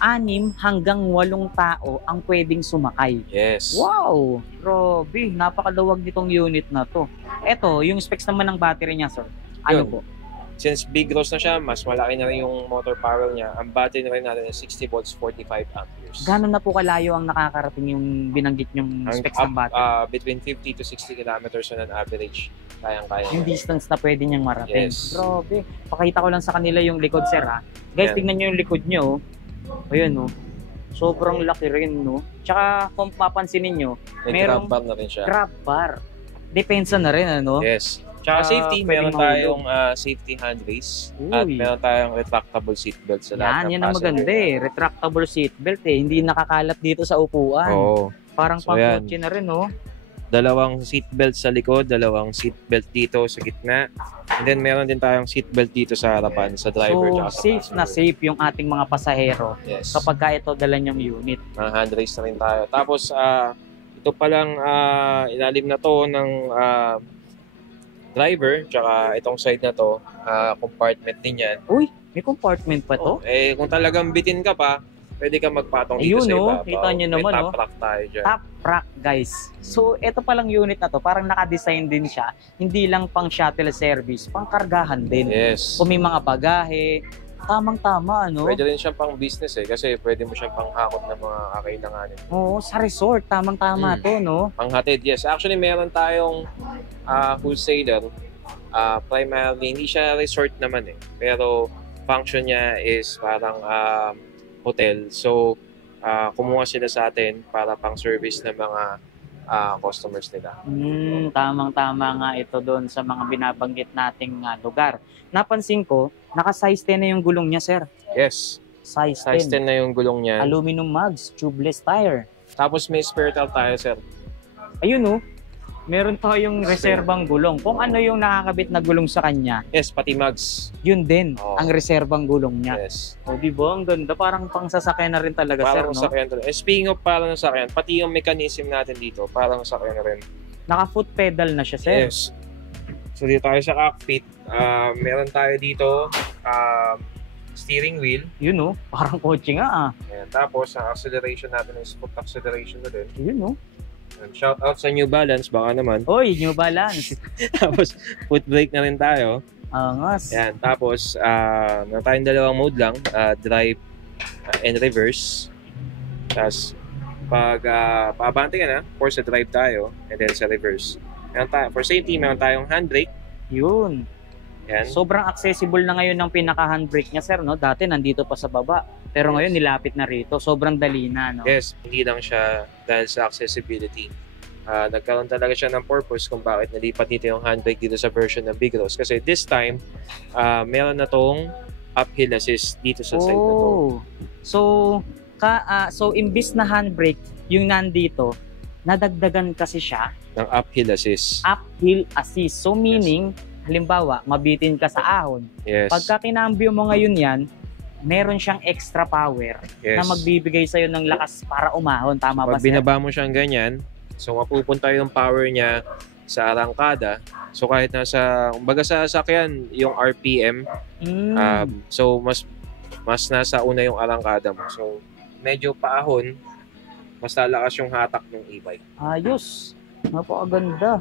6 hanggang 8 tao ang pwedeng sumakay. Yes. Wow! Grabe, napakaluwag nitong unit na to. Ito, yung specs naman ng battery niya, sir. Ano Yun. po? Since Big Ross na siya, mas malaki na rin yung motor power niya. Ang battery na rin natin is 60 volts, 45 amperes. Gano'n na po kalayo ang nakakarating yung binanggit yung specs ng battery? Between 50 to 60 kilometers on an average. Kayang-kaya. Yung distance na pwede niyang marating. Yes. Grabe. Pakita ko lang sa kanila yung likod, sir, ha? Guys, Yan. tingnan nyo yung likod nyo. Ayun, no? Sobrang laki rin, no? Tsaka, kung papansinin nyo, May merong grab bar na rin siya. grab bar. Depensa na rin, ano? Yes. Tsaka safety, pwedeng meron tayong safety handrails. At Uy. meron tayong retractable seatbelt sa lahat ng Yan ang passenger. maganda eh. Retractable seatbelt eh. Hindi nakakalat dito sa upuan. Oo. Parang So, yan. pang-kotse na rin, oh. Dalawang seatbelt sa likod, dalawang seatbelt dito sa gitna. And then meron din tayong seatbelt dito sa harapan, sa driver. So, tsaka sa safe na passenger. safe yung ating mga pasahero Yes. kapag ka ito dala niyang unit. Mga handrails na rin tayo. Tapos, ito palang ilalim na to ng driver, tsaka itong side na to, compartment din yan. Uy, may compartment pa to? Kung talagang bitin ka pa, pwede ka magpatong dito Ayun, sa no? ibabaw. Kita nyo naman, May top no? rack tayo dyan. Top rack, guys. So, ito palang unit na to, parang naka-design din siya. Hindi lang pang shuttle service, pang kargahan din. Yes. Kung may mga bagahe, tamang-tama, ano? Pwede rin siyang pang business kasi pwede mo siyang pang hakot ng mga kakailanganin. Oo, sa resort, tamang-tama to, no? Pang hatid, yes. Actually, meron tayong wholesaler. Primarily, hindi siya resort naman pero function niya is parang hotel. So, kumuha sila sa atin para pang service ng mga customers nila. Tamang-tama nga ito doon sa mga binabanggit nating lugar. Napansin ko, naka-size 10 na yung gulong niya, sir. Yes. Size Size 10. 10 na yung gulong niya. Aluminum mugs, tubeless tire. Tapos may spare tire tayo, sir. Ayun, oh. Meron tayong reserbang gulong. Kung ano yung nakakabit na gulong sa kanya, Yes, pati mugs. yun din Oo. ang reserbang gulong niya. Yes. O, di ba? Ang ganda. Parang pang sasakyan na rin talaga, Parang sir, no? sakyan to. Speaking of parang sakyan, pati yung mechanism natin dito, parang sakyan na rin. Naka-foot pedal na siya, sir. Yes. So dito tayo sa cockpit. Meron tayo dito steering wheel. Yun, oh. Parang kotse nga, ah. Ayan. Tapos ang acceleration natin is foot acceleration na din. Yun, oh. And shout out sa New Balance, baka naman. Oy, New Balance. Tapos foot brake na rin tayo. Angas. Ayan. Tapos meron tayong dalawang mode lang, drive and reverse. Tapos pag paabante ka na, for sa drive tayo and then sa reverse. Meron tayo, for safety, meron tayong handbrake. Yun. Yan. Sobrang accessible na ngayon ng pinaka-handbrake niya, sir, no? Dati nandito pa sa baba. Pero ngayon nilapit na rito. Sobrang dali na, no? Yes, hindi lang siya dahil sa accessibility. Nagkaroon talaga siya ng purpose kung bakit nalipat dito yung handbrake dito sa version ng Big Rose. Kasi this time, meron na tong uphill assist dito sa side na to. So imbis na handbrake, yung nandito, nadagdagan kasi siya Ng uphill assist. uphill assist. So meaning, halimbawa, mabitin ka sa ahon. Yes. Pagka kinambyo mo ngayon yan, meron siyang extra power Yes. na magbibigay sa'yo ng lakas para umahon. Tama ba, Pag sir? binaba mo siyang ganyan, so mapupunta yung power niya sa arangkada. So kahit nasa, kumbaga sa sasakyan, yung RPM, so mas nasa una yung arangkada mo. So medyo paahon, mas lalakas yung hatak ng e-bike. Ayos. Napakaganda.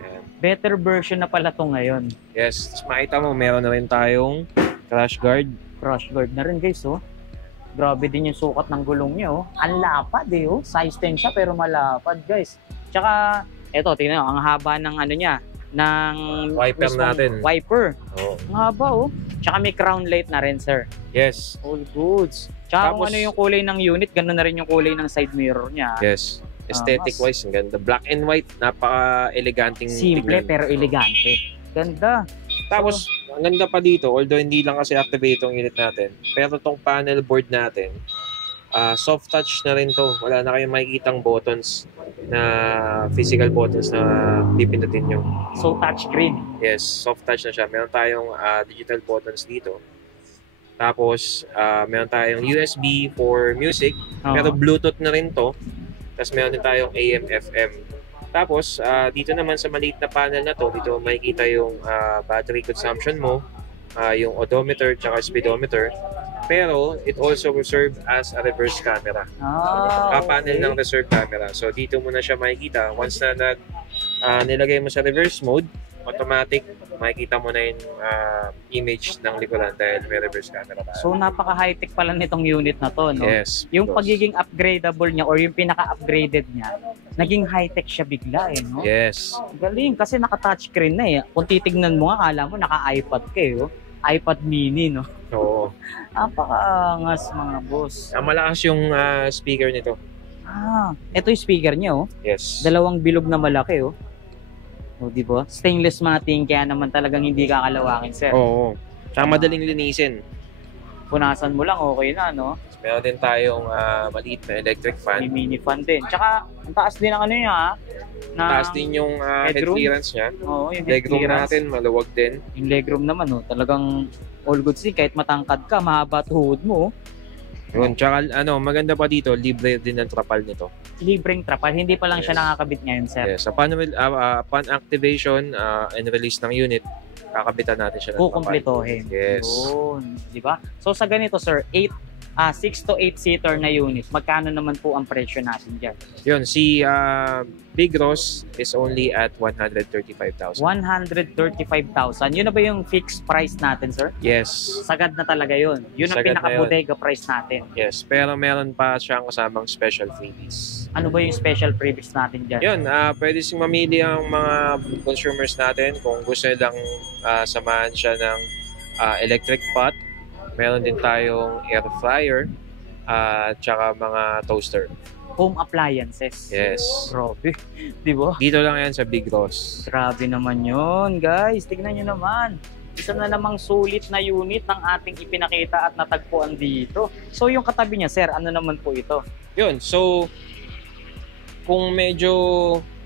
Ayan. Better version na pala to ngayon. Yes, tapos makita mo, meron na rin tayong crash guard. Crash guard na rin, guys, oh. Grabe din yung sukat ng gulong niya, oh. Ang lapad, eh, oh. Size 10 siya, pero malapad, guys. Tsaka, eto, tingnan nyo, ang haba ng ano niya, ng Wiper mismong natin. Wiper. Oh. Ang haba, oh. Tsaka may crown light na rin, sir. Yes. All goods. Tsaka kung Tapos- ano yung kulay ng unit, ganoon na rin yung kulay ng side mirror niya. Yes. Aesthetic-wise, ang ganda. Black and white, napaka-eleganting Simple, tignan. pero elegante. Ganda. Tapos, ang ganda pa dito, although hindi lang kasi activate yung unit natin, pero tong panel board natin, soft touch na rin to. Wala na kayong makikitang buttons na physical buttons na pipindutin nyo. So, touchscreen. Yes, soft touch na siya. Meron tayong digital buttons dito. Tapos, meron tayong USB for music, pero Bluetooth na rin to. Tapos meron din tayong AM, FM. Tapos, dito naman sa maliit na panel na to, dito makikita yung battery consumption mo, yung odometer, tsaka speedometer. Pero, it also will serve as a reverse camera. Panel ng reserve camera. So, dito mo na siya makikita. Once na nilagay mo sa reverse mode, automatic, makikita mo na yung image ng likuran dahil may reverse camera tayo. So, napaka-high-tech pala nitong unit na to, no? Yes. Yung because- pagiging upgradable niya or yung pinaka-upgraded niya, naging high-tech siya bigla, eh, no? Yes. Galing, kasi naka-touchscreen na, eh. Kung titignan mo nga, akala mo naka-iPad ka, eh, oh. iPad mini, no? Oo. Napaka-angas, mga boss. Malakas yung speaker nito. Ito yung speaker niya, oh. Yes. Dalawang bilog na malaki, oh. O, di ba? Stainless mating, kaya naman talagang hindi kakalawakin, sir. Oo. Tsaka madaling linisin. Punasan mo lang, okay na, no? Meron din tayong maliit na electric May fan. mini fan din. Tsaka, ang taas din ang ano niya, ha? Na, Taas din yung head headroom. clearance niya. Oo, yung head Legroom clearance. natin, maluwag din. Yung legroom naman, no? Talagang all goods din. Kahit matangkad ka, mahaba tuhod mo. Yun, tsaka maganda pa dito, libre din ang trapal nito. Libreng trapal. Hindi pa lang siya Yes. nakakabit ngayon, sir. Yes, upon activation and release ng unit, kakabitan natin siya ng trapal. Kukumpletohin. Yes. Yun. Di ba? So, sa ganito, sir, 6 to 8 seater na unit, magkano naman po ang presyo natin dyan? Yun, si Big Ross is only at 135,000. 135,000. Yun na ba yung fixed price natin, sir? Yes. Sagad na talaga yun. Yun ang Sagad na pinaka-bodega price natin. Yes, pero meron pa siyang kasamang special freebies. Ano ba yung special freebies natin dyan? Yun, pwede sing mamili ang mga consumers natin kung gusto nilang samahan siya ng electric pot. Meron din tayong air fryer at tsaka mga toaster. Home appliances. Yes. Grabe. Di ba? Dito lang yan sa Big Ross. Grabe naman yun, guys. Tignan nyo naman. Isa na namang sulit na unit ng ating ipinakita at natagpuan dito. So, yung katabi niya, sir, ano naman po ito? Yun, so kung medyo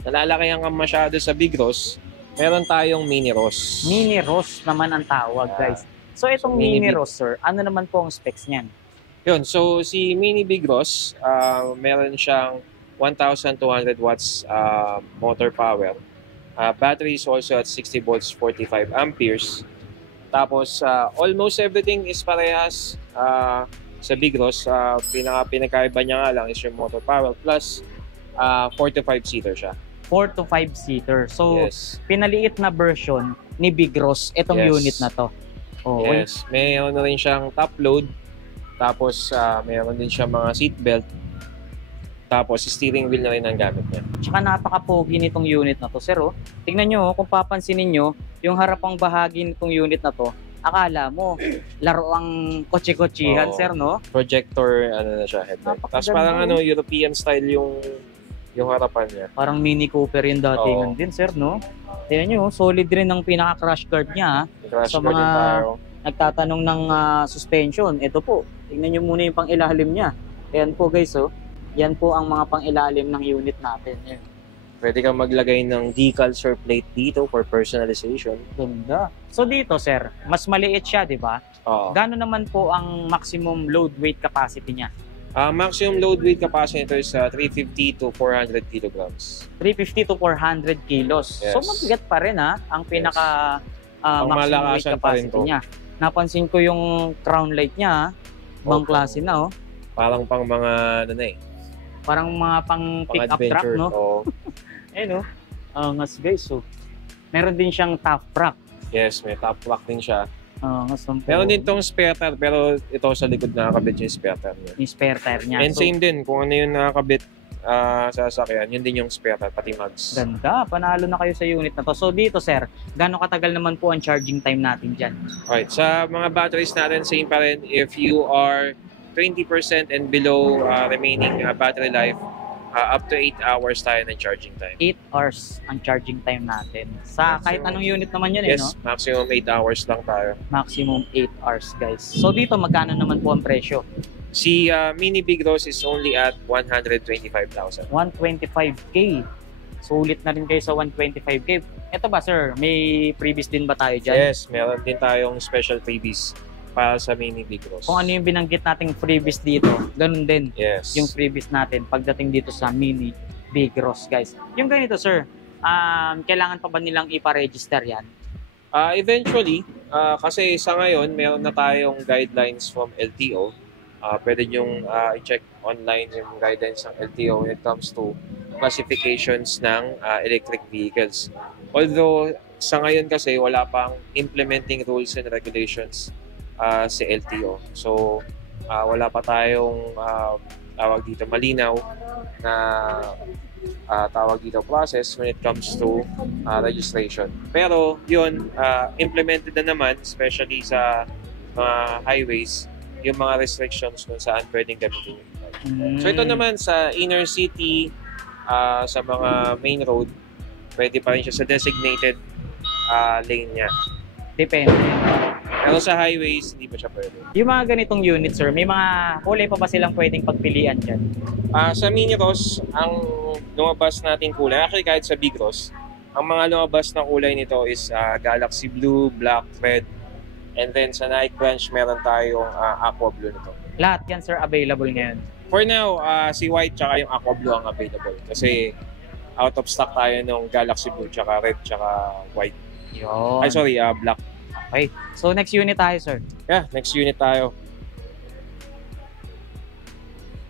nalalakihan ka masyado sa Big Ross, meron tayong Mini Ross. Mini Ross naman ang tawag, guys. So, itong Mini Mini Big. Ross, sir, ano naman po ang specs niyan? Yun, so si Mini Big Ross, meron siyang 1,200 watts motor power. Battery is also at 60 volts, 45 amperes. Tapos, almost everything is parehas sa Big Ross. Pinakaiba niya nga lang is yung motor power plus 4 to 5 seater siya. 4 to 5 seater. So, Yes. pinaliit na version ni Big Ross itong Yes. unit na to. Oh, Yes. Mayroon na rin siyang top load. Tapos, mayroon din siyang mga seatbelt. Tapos, steering wheel na rin ang gamit niya. Tsaka napaka-pogi nitong unit na to, sir. Oh. Tingnan nyo, kung papansinin nyo, yung harapang bahagi nitong unit na to, akala mo, laro ang kotse-kotsihan, Oo. sir, no? Projector, na siya, headlight. Napakaganda, Tapos parang oh. European style yung harapan niya. Parang Mini Cooper yung datingan Oo. din, sir, no? Tingnan nyo, solid rin ang pinaka-crash guard niya. Crash Sa guard mga- yung taro. Nagtatanong ng suspension. Ito po, tingnan nyo muna yung pang-ilalim niya. Ayan po, guys, oh. Yan po ang mga pang-ilalim ng unit natin. Ayan. Pwede kang maglagay ng decals or plate dito for personalization. Ganda. So dito, sir, mas maliit siya, di ba? Oo. Gano'n naman po ang maximum load weight capacity niya? Maximum load weight capacity nito is 350 to 400 kilograms. 350 to 400 kilos. Yes. So mabigat pa rin, ha? Ang pinaka maximum weight Pangmalakasan pa rin capacity to. niya. Napansin ko yung crown light niya, ha? Bang Opo. klase na, oh. Parang pang mga Parang mga pang pang pick-up truck, adventure. no? Oo. Ayun, oh. Angas, guys, so. Meron din siyang top rack. Yes, may top rack din siya. Angas, ang Meron din tong spare tire pero ito sa likod nakakabit yung spare tire niya. yung spare tire niya. And So, same din, kung ano yung nakakabit sa sasakyan, yun din yung spare tire, pati mags. ganda. Panalo na kayo sa unit na to. So dito, sir, gano'ng katagal naman po ang charging time natin dyan? Alright, sa mga batteries natin, same pa rin. If you are 20% and below remaining battery life, up to 8 hours tayo ng charging time. 8 hours ang charging time natin. Sa kahit anong unit naman yun, eh, no? Yes, maximum 8 hours lang tayo. Maximum 8 hours, guys. So dito, magkano naman po ang presyo? Si Mini Big Ross is only at 125,000. 125K. Sulit na rin kayo sa 125K. Ito ba, sir? May previous din ba tayo dyan? Yes, meron din tayong special freebies para sa Mini Big Ross. Kung ano yung binanggit nating freebies dito, ganun din Yes. yung freebies natin pagdating dito sa Mini Big Ross, guys. Yung ganito, sir, kailangan pa ba nilang ipa-register yan? Eventually, kasi sa ngayon, meron na tayong guidelines from LTO. Pwede nyong i-check online yung guidelines ng LTO when it comes to classifications ng electric vehicles. Although, sa ngayon kasi, wala pang implementing rules and regulations sa LTO. So, wala pa tayong tawag dito malinaw na tawag dito process when it comes to registration. Pero yun, implemented na naman, especially sa mga highways, yung mga restrictions kung saan pwedeng gamitin yung bike. So ito naman sa inner city, sa mga main road, pwede pa rin siya sa designated lane niya. Depende. Pero sa highways, hindi pa siya pwede. Yung mga ganitong unit, sir, may mga kulay pa ba silang pwedeng pagpilian dyan? Sa Mini Ross, ang lumabas nating kulay, actually kahit sa Big Ross, ang mga lumabas na kulay nito is Galaxy Blue, Black, Red, and then sa Nike branch, meron tayong Aqua Blue nito. Lahat yan, sir, available ngayon. For now, si White tsaka yung Aqua Blue ang available. Kasi out of stock tayo ng Galaxy Blue, tsaka Red, tsaka White. Yun. Ay, sorry, Black. Okay. So, next unit tayo, sir. Yeah, next unit tayo.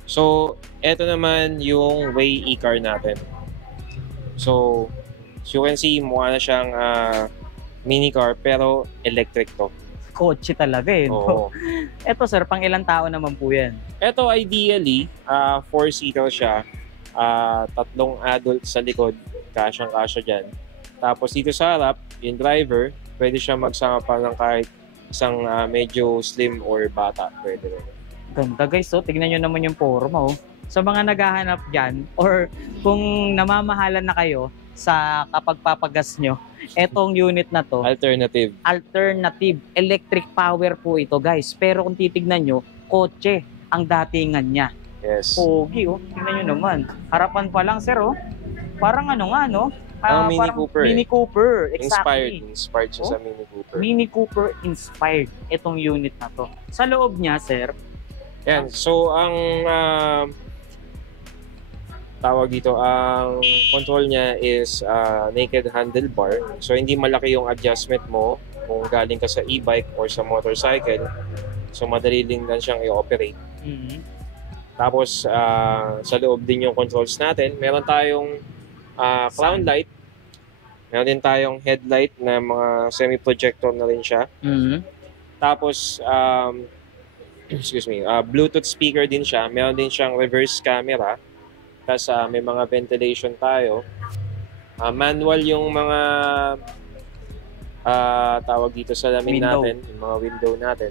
So, eto naman yung Way e-car natin. So, as you can see, mukha na siyang mini car pero electric to. Kotse talaga eh. Oo. No? Eto, sir, pang ilang tao naman po yan? Eto ideally, 4-seater siya. 3 adults sa likod, kasyang-kasya dyan. Tapos dito sa harap, yung driver, pwede siya magsama pa ng kahit isang medyo slim or bata. Pwede rin. Ganda guys, so tignan nyo naman yung forma oh. Sa mga naghahanap dyan or kung namamahalan na kayo sa kapag papagas nyo, etong unit na to, Alternative. electric power po ito guys. Pero kung titignan nyo, kotse ang datingan niya. Yes. Pogi oh, tignan nyo naman. Harapan pa lang sir oh. Parang ano nga no? Ang Mini parang Cooper. Mini Cooper, exactly. Inspired siya sa Mini Cooper. Mini Cooper inspired itong unit na to. Sa loob niya sir, Yan. So, ang tawag dito, ang control niya is naked handlebar. So, hindi malaki yung adjustment mo kung galing ka sa e-bike or sa motorcycle. So, madali lang siyang i-operate. Tapos, sa loob din yung controls natin. Meron tayong clown light. Meron din tayong headlight na mga semi-projector na rin siya. Tapos, Bluetooth speaker din siya. Meron din siyang reverse camera. Tapos may mga ventilation tayo. Manual yung mga tawag dito sa lamin Window. natin, yung mga window natin.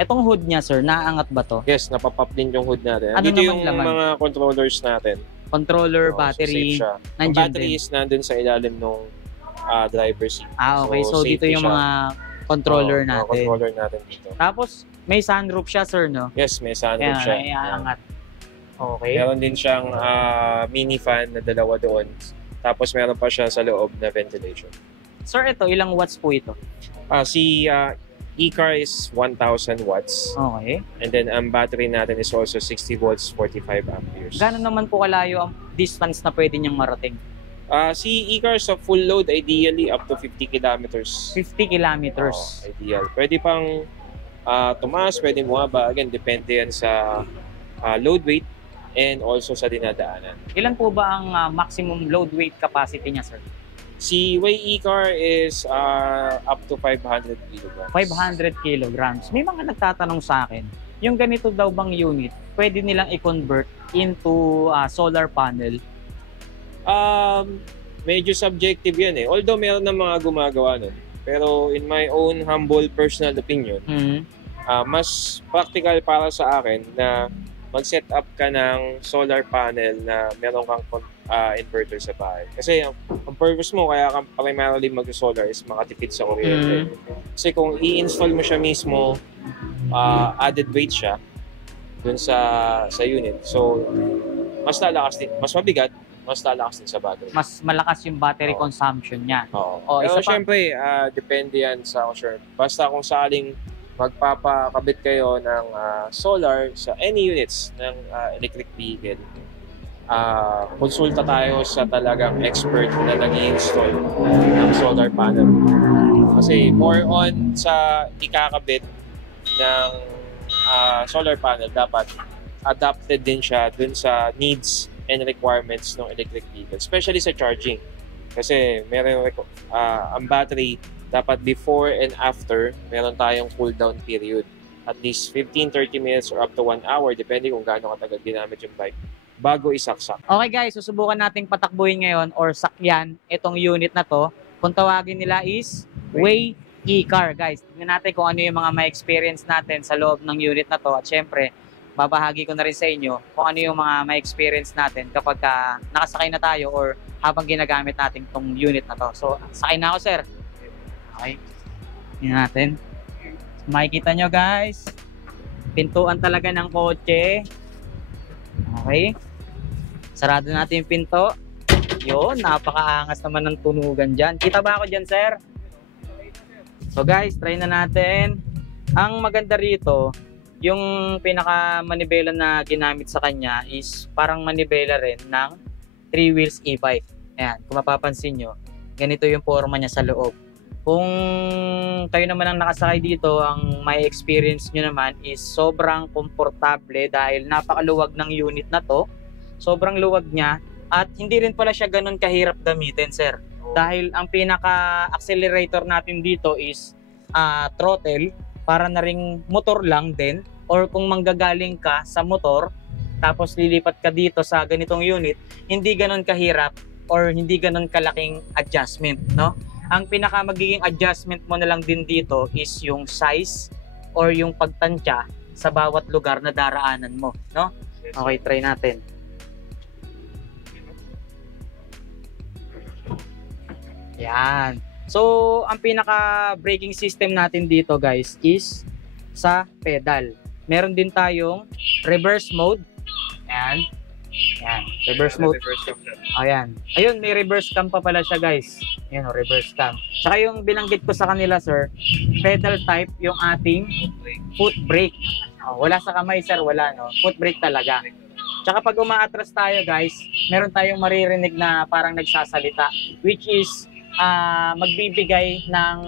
etong hood niya sir, naangat ba to? Yes, napapop din yung hood natin. Ano Dito naman yung laman? mga controllers natin. Controller, So, battery, safe siya. Ang nandiyan battery din. is nandun sa ilalim ng driver seat. Okay. So, dito safety yung siya. mga controller Mga natin. controller natin dito. Tapos, may sunroof siya, sir, no? Yes, may sunroof Kaya, siya. iaangat. Okay. Meron din siyang mini fan na dalawa doon. Tapos meron pa siya sa loob na ventilation. Sir, ito, ilang watts po ito? Si e-car is 1,000 watts. Okay. And then ang battery natin is also 60 volts, 45 amperes. Gano'n naman po kalayo ang distance na pwede niyang marating? Si e-car sa full load, ideally up to 50 kilometers. 50 kilometers. Ideal. Pwede pang tumaas, pwede bumaba. Again, depende yan sa load weight and also sa dinadaanan. Ilan po ba ang maximum load weight capacity niya, sir? Si Way e-car is up to 500 kilograms. 500 kilograms. May mga nagtatanong sa akin, yung ganito daw bang unit, pwede nilang i-convert into solar panel? Medyo subjective yan eh. Although meron ng mga gumagawa nun. Pero in my own humble personal opinion, mas practical para sa akin na mag-set up ka ng solar panel na meron kang inverter sa bahay. Kasi ang purpose mo, kaya kang primarily mag-solar is makatipid sa kuryente. Kasi kung i-install mo siya mismo, added weight siya dun sa unit. So, mas lalakas din, mas mabigat, mas lalakas din sa battery. Mas malakas yung battery consumption niya. Oo. Isa Pero pa- syempre, depende yan sa sure. Basta kung sakaling magpapakabit kayo ng solar sa any units ng electric vehicle, konsulta tayo sa talagang expert na nag-i-install ng solar panel. Kasi more on sa ikakabit ng solar panel, dapat adapted din siya dun sa needs and requirements ng electric vehicle, especially sa charging. Kasi meron ang battery, dapat before and after, meron tayong cool down period. At least 15-30 minutes or up to 1 hour, depende kung gaano katagal ginamit yung bike, bago isaksak. Okay guys, susubukan nating patakbuhin ngayon or sakyan itong unit na to. Kung tawagin nila is Way e-car. Guys, tingnan natin kung ano yung mga ma-experience natin sa loob ng unit na to. At syempre, babahagi ko na rin sa inyo kung ano yung mga ma-experience natin kapag nakasakay na tayo or habang ginagamit natin itong unit na to. So, sakay na ako, sir. Okay. Tingnan natin. Makikita nyo guys, pintuan talaga ng kotse. Okay. Sarado natin yung pinto. Yun, napakaangas naman ng tunugan dyan. Kita ba ako dyan, sir? So guys, try na natin. Ang maganda rito, yung pinaka manibela na ginamit sa kanya is parang manibela rin ng 3 wheels e-bike. Ayan, kung mapapansin nyo, ganito yung forma niya sa loob. Kung kayo naman ang nakasakay dito, ang may experience nyo naman is sobrang komportable dahil napakaluwag ng unit na to. Sobrang luwag niya at hindi rin pala siya ganun kahirap gamitin, sir. Dahil ang pinaka-accelerator natin dito is throttle, para na ring motor lang din, or kung manggagaling ka sa motor tapos lilipat ka dito sa ganitong unit, hindi ganun kahirap or hindi ganun kalaking adjustment, no? Ang pinaka magiging adjustment mo na lang din dito is yung size or yung pagtansya sa bawat lugar na daraanan mo, no? Okay, try natin. Yan. So, ang pinaka braking system natin dito guys is sa pedal. Meron din tayong reverse mode. Ayan. Ayan. Reverse mode. Ayan. Ayun, may reverse cam pa pala siya guys. Ayan, reverse cam. Saka yung binanggit ko sa kanila sir, pedal type yung ating foot brake. Wala sa kamay sir, wala no. Foot brake talaga. Tsaka pag umaatras tayo guys, meron tayong maririnig na parang nagsasalita, which is magbibigay ng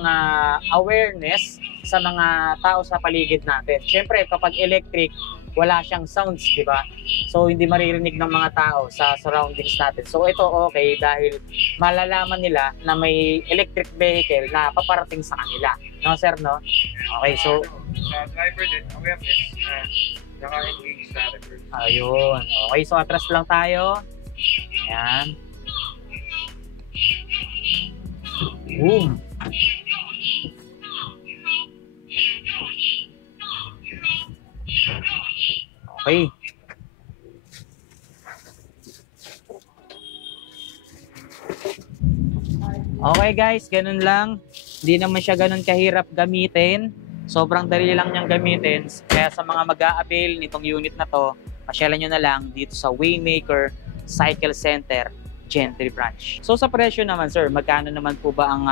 awareness sa mga tao sa paligid natin. Siyempre, kapag electric, wala siyang sounds, di ba? So, hindi maririnig ng mga tao sa surroundings natin. So, ito okay dahil malalaman nila na may electric vehicle na paparating sa kanila. No, sir, no? Okay, so... Sa driver din, awareness, naka-engage sa reverse. Ayun. Okay, so atras lang tayo. Ayan. Boom. Okay. Okay guys, ganun lang. Hindi naman siya ganun kahirap gamitin. Sobrang dali lang niyang gamitin. Kaya sa mga mag-a-avail nitong unit na to, pasyalan nyo na lang dito sa Waymaker Cycle Center Gentry Branch. So sa presyo naman sir, magkano naman po ba ang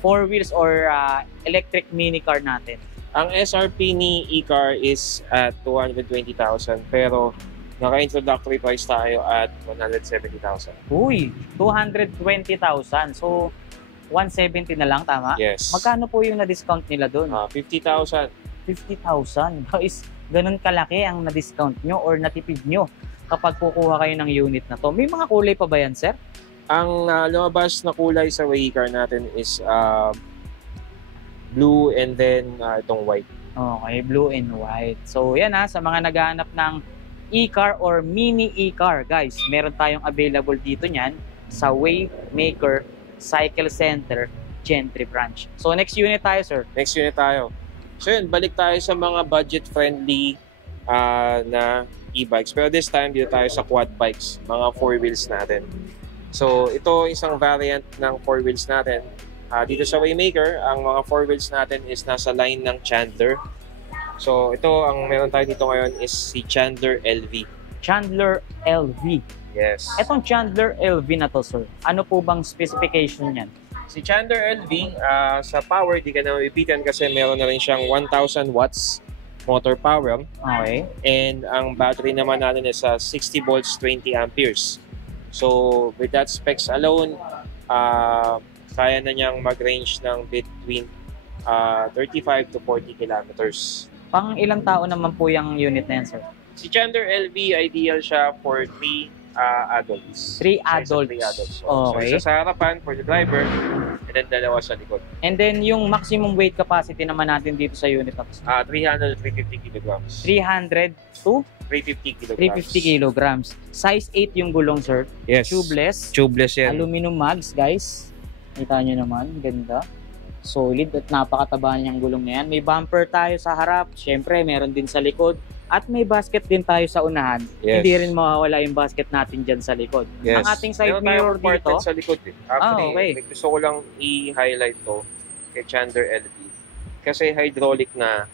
4 wheels or electric mini car natin? Ang SRP ni e-car is at 220,000 pero naka-introductory price tayo at 170,000. Uy, 220,000. So 170 na lang, tama? Yes. Magkano po yung na-discount nila doon? 50,000. 50,000. Guys, ganun kalaki ang na-discount nyo or natipid nyo kapag kukuha kayo ng unit na to. May mga kulay pa ba yan, sir? Ang lumabas na kulay sa Waycar natin is blue and then itong white. Okay, blue and white. So yan sa mga naghahanap ng e-car or mini e-car, guys, meron tayong available dito niyan sa Waymaker Cycle Center Gentry Branch. So next unit tayo, sir. Next unit tayo. So yun, balik tayo sa mga budget-friendly na e-bikes. Pero this time, dito tayo sa quad bikes, mga 4 wheels natin. So ito isang variant ng 4 wheels natin. Dito sa Waymaker, ang mga 4 wheels natin is nasa line ng Chandler. So ito, ang meron tayo dito ngayon is si Chandler LV. Chandler LV. Yes. Etong Chandler LV na to, sir, ano po bang specification niyan? Si Chandler LV, sa power, di ka na mapipitan kasi meron na rin siyang 1,000 watts motor power. Okay. And ang battery naman natin is 60 volts, 20 amperes. So with that specs alone, kaya na niyang mag-range ng between 35 to 40 kilometers. Pang ilang tao naman po yung unit na yan, sir? Si Chandler LV, ideal siya for 3 adults. 3 adults. 3 adults. Okay. So isa sa harapan for the driver, and then dalawa sa likod. And then yung maximum weight capacity naman natin dito sa unit na to, 300 to 350 kilograms. 300 to 350 kilograms. 350 kilograms. Size 8 yung gulong, sir. Yes. Tubeless. Tubeless yan. Aluminum mags, guys. Kita nyo naman, ganda. Solid at napakataba niyang gulong na yan. May bumper tayo sa harap. Syempre, meron din sa likod. At may basket din tayo sa unahan. Yes. Hindi rin mawawala yung basket natin dyan sa likod. Yes. Ang ating side Meron mirror tayong compartment dito. sa likod. Actually, okay. gusto ko lang i-highlight to. kay Chandler LV. Kasi hydraulic na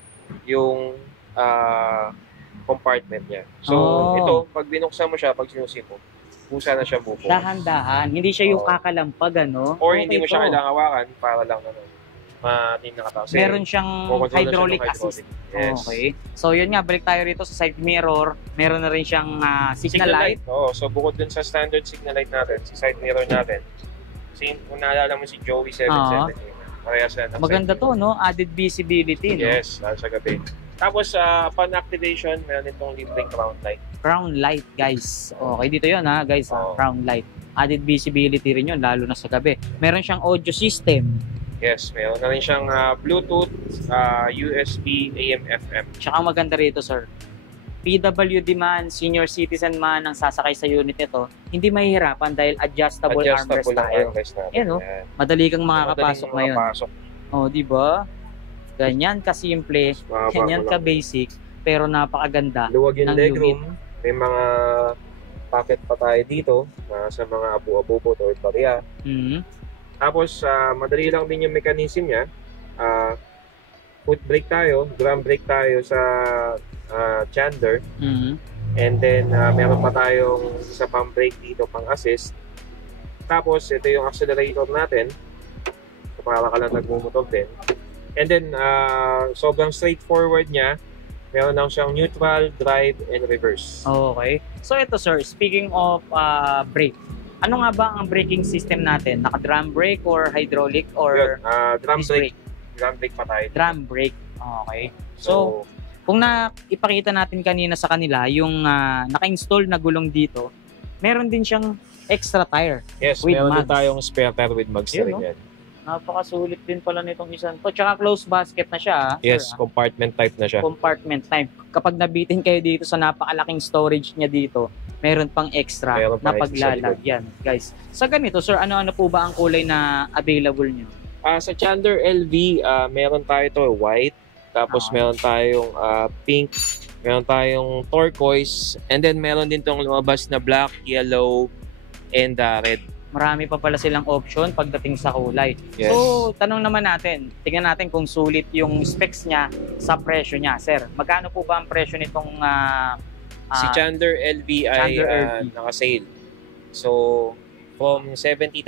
yung compartment niya. So, ito, pag binuksan mo siya, pag sinusi mo, pusa na siya buko. Dahan-dahan. Hindi siya yung kakalampag, ano? Or hindi mo siya kailangan hawakan para lang matin nakataas. Meron siyang hydraulic assist. Yes. Okay. So, yun nga, balik tayo rito sa side mirror. Meron na rin siyang signal light. Oo, so bukod dun sa standard signal light natin, sa side mirror natin, kung naalala mo si Joey 77, parehas na. Maganda to, no? Added visibility, no? Yes, lalo sa gabi. Tapos, upon activation, meron itong libreng crown light. Crown light, guys. Okay, dito yun, ha, guys. Crown light. Added visibility rin yun, lalo na sa gabi. Meron siyang audio system. Yes, meron na rin siyang Bluetooth, USB, AM, FM. Tsaka maganda rito, sir. PWD man, senior citizen man ang sasakay sa unit nito, hindi mahihirapan dahil adjustable armrest tayo. Yan, no? Madali kang makakapasok na yun. Oh, di ba? Ganyan kasimple, ganyan ka-basic, pero napakaganda. Luwag yung ng legroom. May mga pocket pa tayo dito sa mga abu-abu or barya. Tapos, madali lang din yung mechanism niya. Foot brake tayo, drum brake tayo sa Chandler. And then, meron pa tayong isa pang brake dito pang assist. Tapos, ito yung accelerator natin. So, para ka lang nagmumotor din. And then, sobrang straightforward niya. Meron lang siyang neutral, drive, and reverse. Okay. So, ito sir, speaking of brake, ano nga ba ang braking system natin? Naka-drum brake or hydraulic or drum brake? Drum brake pa tayo. Drum brake. Okay. So kung ipakita natin kanina sa kanila yung naka-install na gulong dito, meron din siyang extra tire. Yes, with meron din mags. tayong spare tire with mags na rin yan. Napakasulit din pala nitong isang to. Tsaka closed basket na siya. Yes, sir, compartment type na siya. Compartment type. Kapag nabitin kayo dito sa napakalaking storage niya dito, meron pang extra na paglalagyan, guys. Sa ganito, sir, ano-ano po ba ang kulay na available nyo? Sa Chandler LV, meron tayo to white, tapos meron tayong pink, meron tayong turquoise, and then meron din tong lumabas na black, yellow, and red. Marami pa pala silang option pagdating sa kulay. Yes. So, tanong naman natin, tingnan natin kung sulit yung specs niya sa presyo niya. Sir, magkano po ba ang presyo nitong si Chandler LV ay naka-sale. So, from 70,000,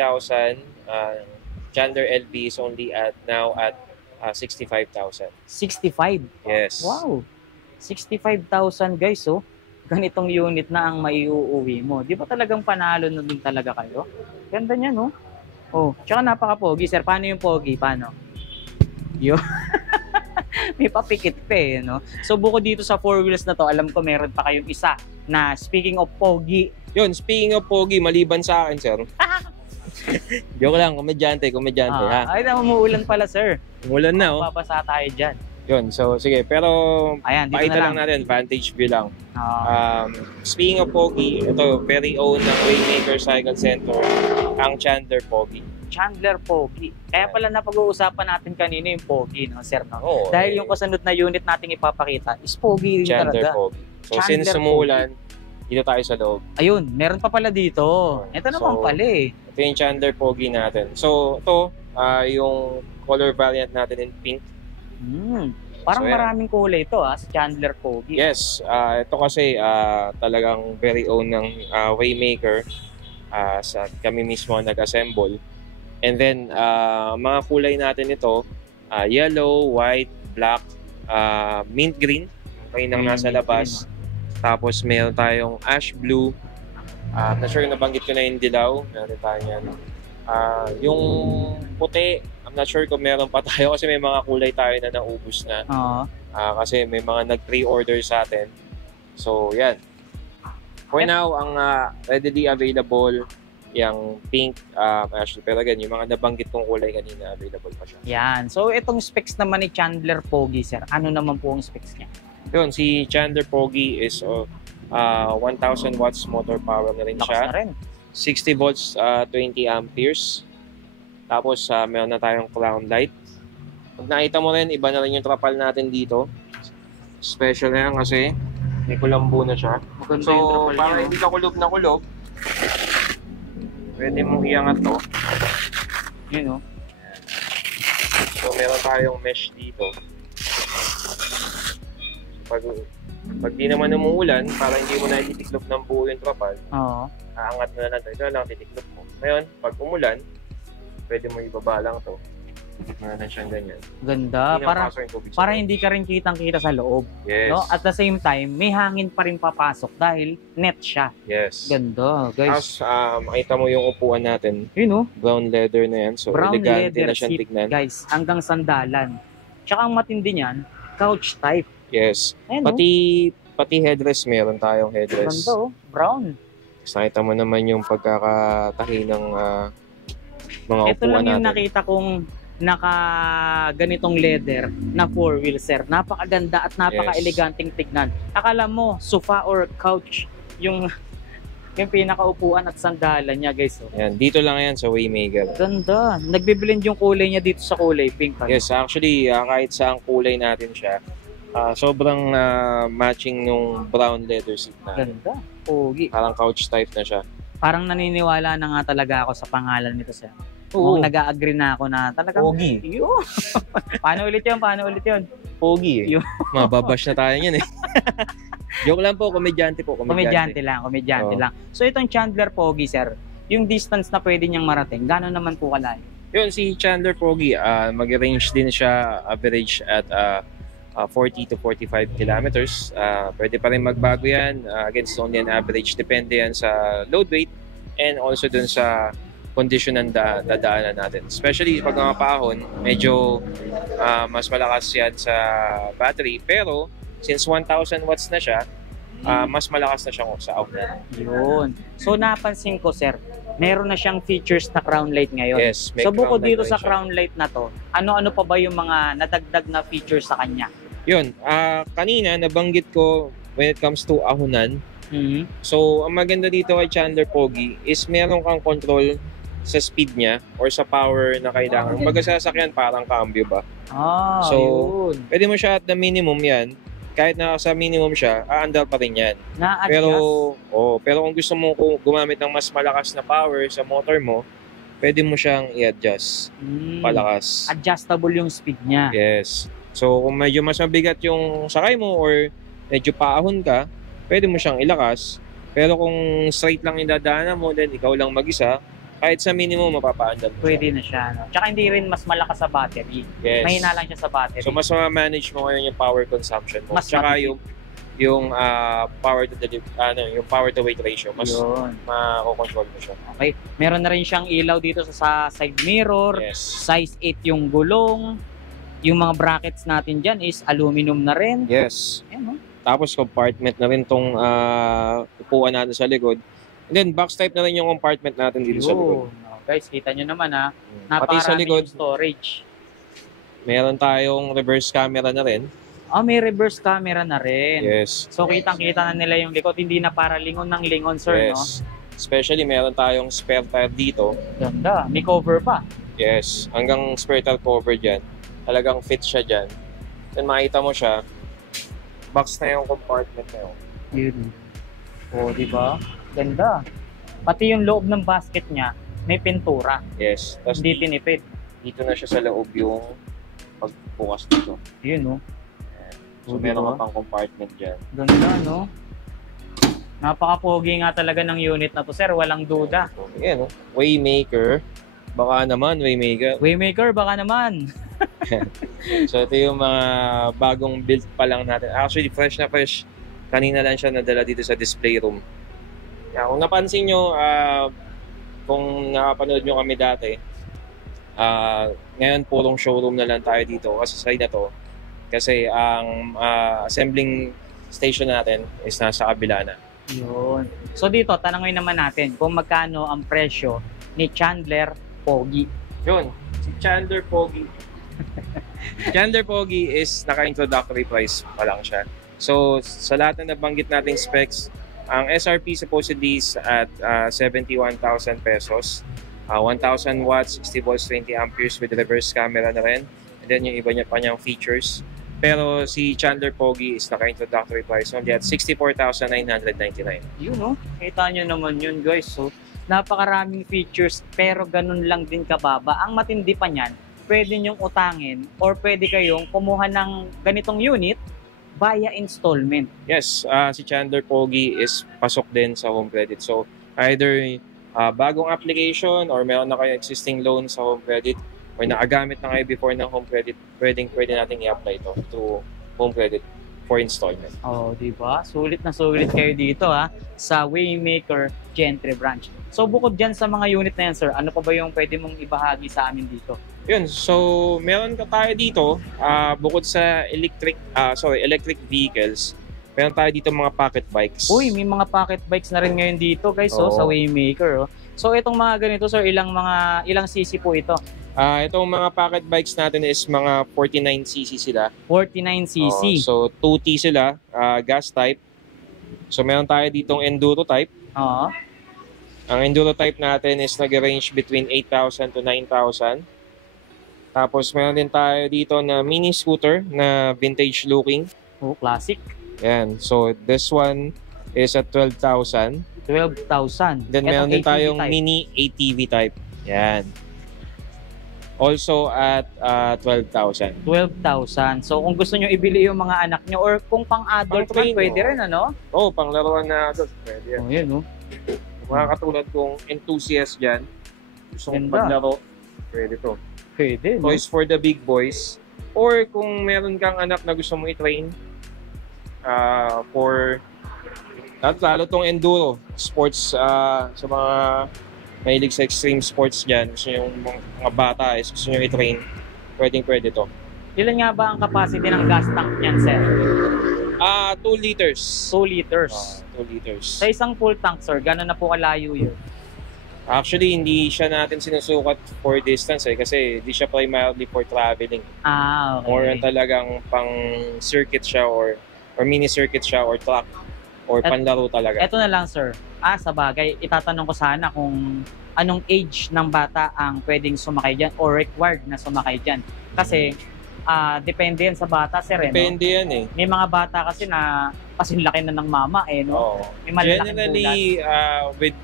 Chandler LV is only now at 65,000. 65? Yes. Wow! 65,000 guys, oh. Ganitong unit na ang maiuuwi mo. Di ba talagang panalo na din talaga kayo? Ganda niya, no? Oh, tsaka napaka-pogi, sir. Paano yung pogi? Paano? Yo. May papikit pa eh, no? So, bukod dito sa 4 wheels na to, alam ko meron pa kayong isa na speaking of pogi. Yun, speaking of pogi, maliban sa akin, sir. Joke lang, komedyante ha. Ay, umuulan pala, sir. Umuulan na, oh. Babasa tayo dyan. Yun, so sige, pero ayan, dito pakita na lang natin, vantage view lang. Ah. Speaking of pogi, ito, very own ng Waymaker Cycle Center, ang Chandler Pogi. Chandler Pogi. Kaya pala napag-uusapan natin kanina yung Pogi, no, sir, no? Oo, dahil yung kasunod na unit nating ipapakita is Pogi rin Chandler talaga. Pogi. So Chandler since sumulan, dito tayo sa loob. Ayun, meron pa pala dito. Ito naman pala eh. Ito yung Chandler Pogi natin. So ito, yung color variant natin in pink. Parang maraming kulay ito sa Chandler Pogi. Yes, ito kasi talagang very own ng Waymaker. Sa kami mismo nag-assemble. And then, mga kulay natin ito, yellow, white, black, mint green. Kayo nang nasa labas. Tapos meron tayong ash blue. Not sure nabanggit ko na yung dilaw. Meron tayo yan. Yung puti, I'm not sure kung meron pa tayo kasi may mga kulay tayo na naubos na. Kasi may mga nag-pre-order sa atin. So, yan. For now, ang readily available, yung pink, actually, pero again, yung mga nabanggit kong kulay kanina, available pa siya. Yan. So, itong specs naman ni Chandler Pogi, sir. Ano naman po ang specs niya? Yun, si Chandler Pogi is 1,000 watts motor power na rin siya. Lakas na rin. 60 volts, 20 amperes. Tapos, meron na tayong crown light. Pag nakita mo rin, iba na rin yung trapal natin dito. Special na yan kasi may kulambo na siya. Maganda So, yung trapal para niya. hindi ka kulob na kulob, pwede mong iangat to. Yun, oh. So meron tayong mesh dito. Pag di naman umuulan, para hindi mo na ititiklop ng buo yung trapal, Oo. aangat mo na lang ito. Ito lang titiklop mo. Ngayon, pag umulan, pwede mo ibaba lang ito. Meron na siyang ganyan. Ganda. Hindi Para, napasok yung tubig sa para loob. hindi ka rin kitang-kita sa loob. Yes. No? At the same time, may hangin pa rin papasok dahil net siya. Yes. Ganda, guys. Tapos, makita mo yung upuan natin. Yun, no? Brown leather na yan. So, Brown elegante leather na siyang seat, tignan. guys. Hanggang sandalan. Tsaka ang matindi niyan, couch type. Yes. Ayun, no? Pati headrest, meron tayong headrest. Ganda, oh. Brown. Tapos nakita mo naman yung pagkakatahi ng mga Ito upuan lang yung natin. nakita kong naka ganitong leather na 4-wheel, sir. Napakaganda at napaka-eleganteng tignan. Akala mo, sofa or couch yung pinakaupuan at sandalan niya, guys. Oh. Yan, dito lang yan sa Waymaker. Ganda. Nagbiblend yung kulay niya dito sa kulay pink. Ano? Yes, actually, kahit saang kulay natin siya, sobrang matching nung brown leather seat natin. Ganda. Pogi. Parang couch type na siya. Parang naniniwala na nga talaga ako sa pangalan nito, sir. Oo. Nag-a-agree na ako na talagang Pogi. Yun. Paano ulit yun? Pogi eh. Yun. Mababash na tayo yan eh. Joke lang po, komedyante po. Komedyante lang. Oo. So itong Chandler Pogi, sir, yung distance na pwede niyang marating, gano'n naman po kalayo? Yun, si Chandler Pogi, mag-range din siya average at 40 to 45 kilometers. Pwede pa rin magbago yan. Again, it's only an average. Depende yan sa load weight and also dun sa condition ng dadaanan natin. Especially pag mga paahon, medyo mas malakas yan sa battery. Pero, since 1,000 watts na siya, mas malakas na siya sa outlet. Yun. So napansin ko, sir, meron na siyang features na crown light ngayon. Yes, may So bukod crown light dito na sa siya. crown light na to, ano-ano pa ba yung mga nadagdag na features sa kanya? Yun, kanina nabanggit ko when it comes to ahonan. Mhm. So, ang maganda dito kay Chandler Pogi is meron kang control sa speed niya or sa power na kailangan. Pag sa sasakyan, parang cambio ba? Ah, So, yun. Pwede mo siya at the minimum yan. Kahit na sa minimum siya, aandar pa rin yan. Na-adjust. Pero kung gusto mo gumamit ng mas malakas na power sa motor mo, pwede mo siyang i-adjust. Palakas. Adjustable yung speed niya. Yes. So, kung medyo mas mabigat yung sakay mo or medyo paahon ka, pwede mo siyang ilakas. Pero kung straight lang yung dadaanan mo, then ikaw lang mag-isa, kahit sa minimum, mapapaandar mo Pwede na siya. No? Tsaka hindi rin mas malakas sa battery. siya. Yes. Mahina lang siya sa battery. So, mas ma-manage mo ngayon yung power consumption mo. Mas Tsaka matipid. yung power to yung power to weight ratio, mas Yun. mako-control mo siya. Okay. Meron na rin siyang ilaw dito sa side mirror. Yes. Size 8 yung gulong. Yung mga brackets natin dyan is aluminum na rin. Yes. Ayan, no? Tapos compartment na rin tong upuan natin sa likod. And then box type na rin yung compartment natin dito sa likod. Yun. Oh, guys, kita nyo naman ha. Pati sa Napakarami likod, yung storage. meron tayong reverse camera na rin. May reverse camera na rin. Yes. So kitang-kita na nila yung likod. Hindi na para lingon ng lingon, sir, no? Yes. Especially meron tayong spare tire dito. Ganda. May cover pa. Yes. Hanggang spare tire cover dyan. Talagang fit siya dyan. Then makita mo siya, box na yung compartment na yun. Yun. Oh, di ba? Ganda. Pati yung loob ng basket niya, may pintura. Yes. Tapos Hindi tinipid. dito na siya sa loob yung pagbukas dito. Yun, no? So Oh, meron diba? ka pang compartment dyan. Ganda, no? Napaka-pogi nga talaga ng unit na to, sir. Walang duda. So, yan, no? Waymaker. Baka naman, Waymaker. Waymaker, baka naman. So ito yung mga bagong build pa lang natin. Actually, fresh na fresh. Kanina lang siya nadala dito sa display room. Yeah, kung napansin nyo, kung nakapanood nyo kami dati, ngayon purong showroom na lang tayo dito kasi sa na to. Kasi ang assembling station natin is nasa kabila na. Yun. So dito, tanongin naman natin kung magkano ang presyo ni Chandler Pogi. Yun, si Chandler Pogi. Chandler Pogi is naka-introductory price pa lang siya. So, sa lahat na nabanggit nating specs, ang SRP supposedly is at 71,000 pesos. 1,000 watts, 60 volts, 20 amperes with reverse camera na rin. And then yung iba niya pa niyang features. Pero si Chandler Pogi is naka-introductory price only at 64,999. Yun, no? Kita nyo naman yun, guys. So, napakaraming features pero ganun lang din kababa. Ang matindi pa niyan, pwede nyong utangin or pwede kayong kumuha ng ganitong unit via installment. Yes, si Chandler Pogi is pasok din sa home credit. So, either bagong application or meron na kayo existing loan sa home credit or nakagamit na kayo before ng home credit, pwede natin i-apply ito to home credit for installment. Oh, di ba? Sulit na sulit kayo dito sa Waymaker Gentry branch. So bukod diyan sa mga unit na yan, sir, ano pa ba yung pwede mong ibahagi sa amin dito? Yun, so meron ka tayo dito, bukod sa electric vehicles, meron tayo dito mga pocket bikes. Uy, may mga pocket bikes na rin ngayon dito, guys, sa Oo. Waymaker. So itong mga ganito, sir, ilang cc po ito? Itong mga pocket bikes natin is mga 49cc sila. 49cc. So 2T sila, gas type. So meron tayo ditong enduro type. Oo. Ang enduro type natin is nag-range between 8,000 to 9,000. Tapos meron din tayo dito na mini scooter na vintage looking. Oh, classic. Yan. So this one is at 12,000. 12,000. Then meron din tayong mini ATV type. Yan. Also at 12,000. 12,000. So kung gusto nyo ibili yung mga anak nyo or kung pang-adult Pang man, training, pwede rin, ano? Oh, panglaruan na adult. Pwede yan. Oh, yun, no? Mga katulad kong enthusiast dyan, gusto kong Ganda. paglaro, pwede to. Pwede, no? Toys for the big boys. Or kung meron kang anak na gusto mo i-train for lalo tong enduro sports, sa mga mahilig sa extreme sports dyan, gusto yung mga bata is gusto nyo i-train, pwede to. Ilan nga ba ang capacity ng gas tank niyan, sir? 2 liters. 2 liters. 2 liters. Sa isang full tank, sir, gano'n na po kalayo yun? Actually, hindi siya natin sinusukat for distance kasi hindi siya primarily for traveling. Ah, okay. More on talagang pang circuit siya or mini circuit siya or track or panlaro talaga. Ito na lang, sir. Sa bagay, itatanong ko sana kung anong age ng bata ang pwedeng sumakay dyan or required na sumakay dyan. Kasi, depende yan sa bata, sir. Depende yan eh. May mga bata kasi na pasinlaki na ng mama, no? Oo. May malalaking Generally, with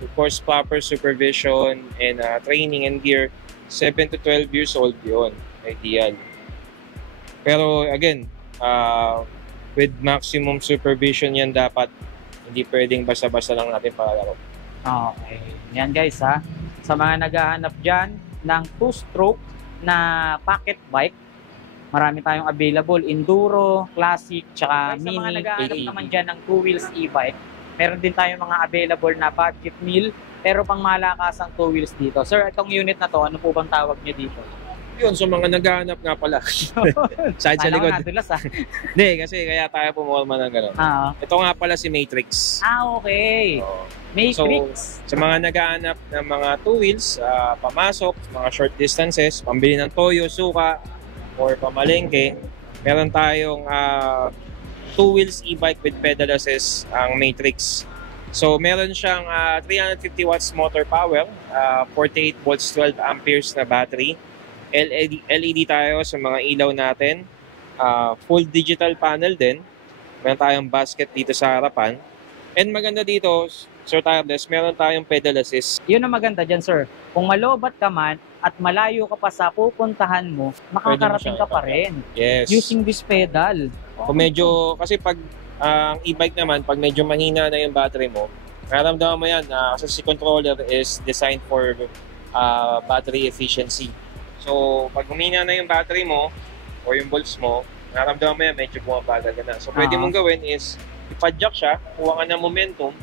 of course, proper supervision and training and gear, 7 to 12 years old yun. Ideal. Pero again, with maximum supervision yan dapat, hindi pwedeng basta-basta lang natin palalaro. Okay. Yan guys sa mga naghahanap dyan ng 2-stroke na pocket bike, marami tayong available, enduro, classic, tsaka mini. Sa mga naghahanap naman dyan ng 2 wheels e-bike, meron din tayong mga available na budget meal, pero pang malakasang 2 wheels dito. Sir, itong unit na to, ano po bang tawag nyo dito? Yun, so mga naghahanap nga pala. Side sa Kala ko likod. nadulas Hindi, kasi kaya tayo pumorma ng gano'n. Ito nga pala si Matrix. Okay. So, Matrix. sa mga naghahanap ng mga 2 wheels, pamasok, mga short distances, pambili ng toyo, suka, or pamalengke, meron tayong 2 wheels e-bike with pedal assist, ang Matrix. So meron siyang 350 watts motor power, 48 volts 12 amperes na battery, LED tayo sa mga ilaw natin, full digital panel din, meron tayong basket dito sa harapan, and maganda dito, Sir Tireless, meron tayong pedal assist. Yun ang maganda dyan, sir. Kung malobat ka man at malayo ka pa sa pupuntahan mo, makakarating ka pa rin. Yes. Using this pedal. Kung medyo, kasi pag ang e-bike naman, pag medyo mahina na yung battery mo, nararamdaman mo yan, kasi si controller is designed for battery efficiency. So, pag humina na yung battery mo o yung volts mo, nararamdaman mo yan, medyo bumabagal ka na. So, pwede mong gawin is, ipa-jack siya, kuha ka ng momentum,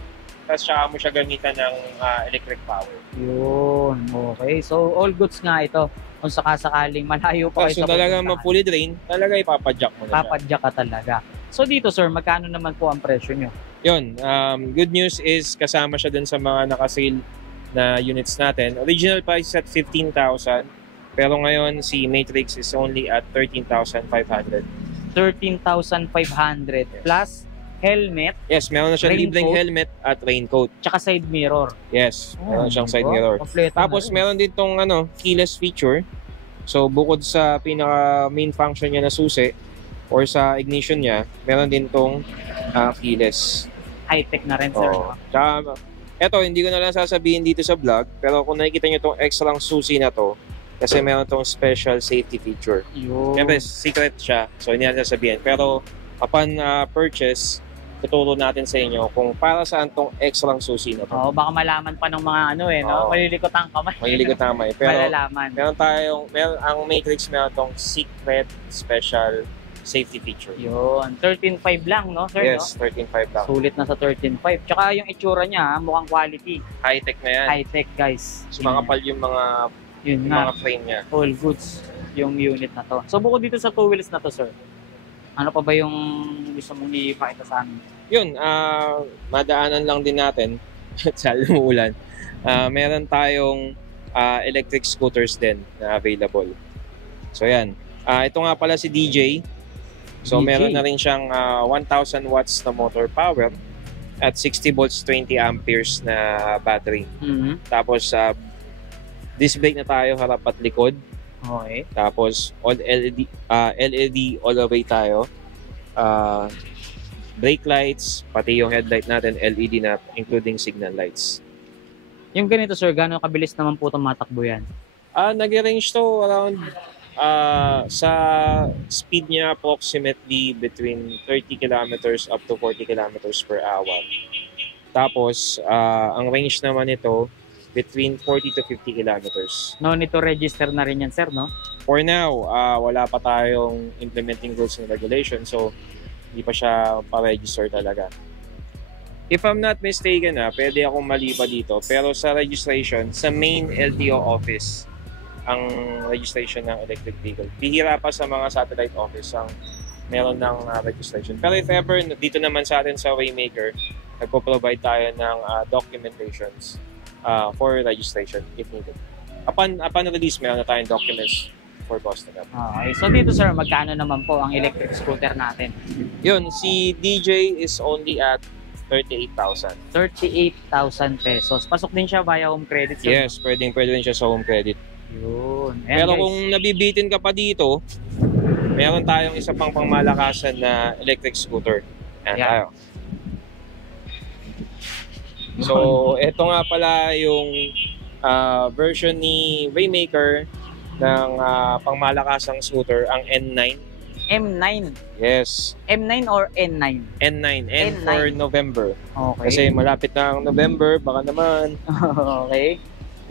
tapos saka mo siya gamitan ng electric power. Yun, okay. So, all goods nga ito. Kung sakasakaling malayo pa So, talaga ma-fully drain, talaga ipapadjack mo na siya. papadyak ka talaga. So, dito sir, magkano naman po ang presyo nyo? Yun, good news is kasama siya dun sa mga nakasale na units natin. Original price at 15,000, pero ngayon si Matrix is only at 13,500. 13,500 plus helmet, Yes, meron na siyang libreng helmet at raincoat. tsaka side mirror. Yes, meron siyang side diba? mirror. Kompleto Tapos na rin. meron din tong keyless feature. So bukod sa pinaka main function niya na susi or sa ignition niya, meron din tong keyless. High-tech na rin sir. Oh. Tsaka, eto, hindi ko na lang sasabihin dito sa vlog, pero kung nakikita nyo itong extra susi na to, Kasi meron tong special safety feature. Yun. Siyempre, secret siya. So, hindi natin sabihin. Pero, upon purchase, tuturo natin sa inyo kung para saan tong extra susi na to. Oo, baka malaman pa ng mga ano eh, no? Oo. Malilikot ang kamay. Maliligot tama eh. Pero, Malalaman. ang Matrix meron tong secret special safety feature. Yun. 13.5 lang, no, sir? Yes, No? 13.5 lang. Sulit na sa 13.5. Tsaka yung itsura niya, mukhang quality. High-tech na yan. High-tech, guys. So, makapal yung mga Yun nga. frame niya. All goods yung unit na to. So, bukod dito sa two wheels na to, sir, ano pa ba yung gusto mong ipakita sa amin? Yun, madaanan lang din natin sa umuulan. Meron tayong electric scooters din na available. So yan. Ito nga pala si DJ. So DJ. meron na rin siyang 1,000 watts na motor power at 60 volts 20 amperes na battery. Tapos disc brake na tayo harap at likod. Okay. Tapos all LED all the way tayo. Brake lights, pati yung headlight natin LED na including signal lights. Yung ganito, sir, gano'ng kabilis naman po tumatakbo yan? Nag-range to around sa speed niya approximately between 30 kilometers up to 40 kilometers per hour. Tapos ang range naman nito between 40 to 50 kilometers. No need to register na rin yan, sir, no? For now, wala pa tayong implementing rules and regulations, so hindi pa siya pa-register talaga. If I'm not mistaken, pwede akong mali pa dito, pero sa registration, sa main LTO office, ang registration ng electric vehicle. Bihira pa sa mga satellite office ang meron ng registration. Pero if ever, dito naman sa atin sa Waymaker, nagpo-provide tayo ng documentations for registration if needed. Upon release, meron na tayong documents for customer. Okay. So dito, sir, magkano naman po ang electric scooter natin? Yun, si DJ is only at 38,000. 38,000 pesos. Pasok din siya via home credit, sir? Yes, pwede rin siya sa home credit. Yun. Ayan, Pero guys. kung nabibitin ka pa dito, meron tayong isa pang pangmalakasan na electric scooter. Ayan Yeah. tayo. So, ito nga pala yung version ni Waymaker ng pangmalakasang scooter, ang N9. M9. Yes, M9 or N9? N9. N for November. Okay. Kasi malapit na ang November, baka naman. Okay.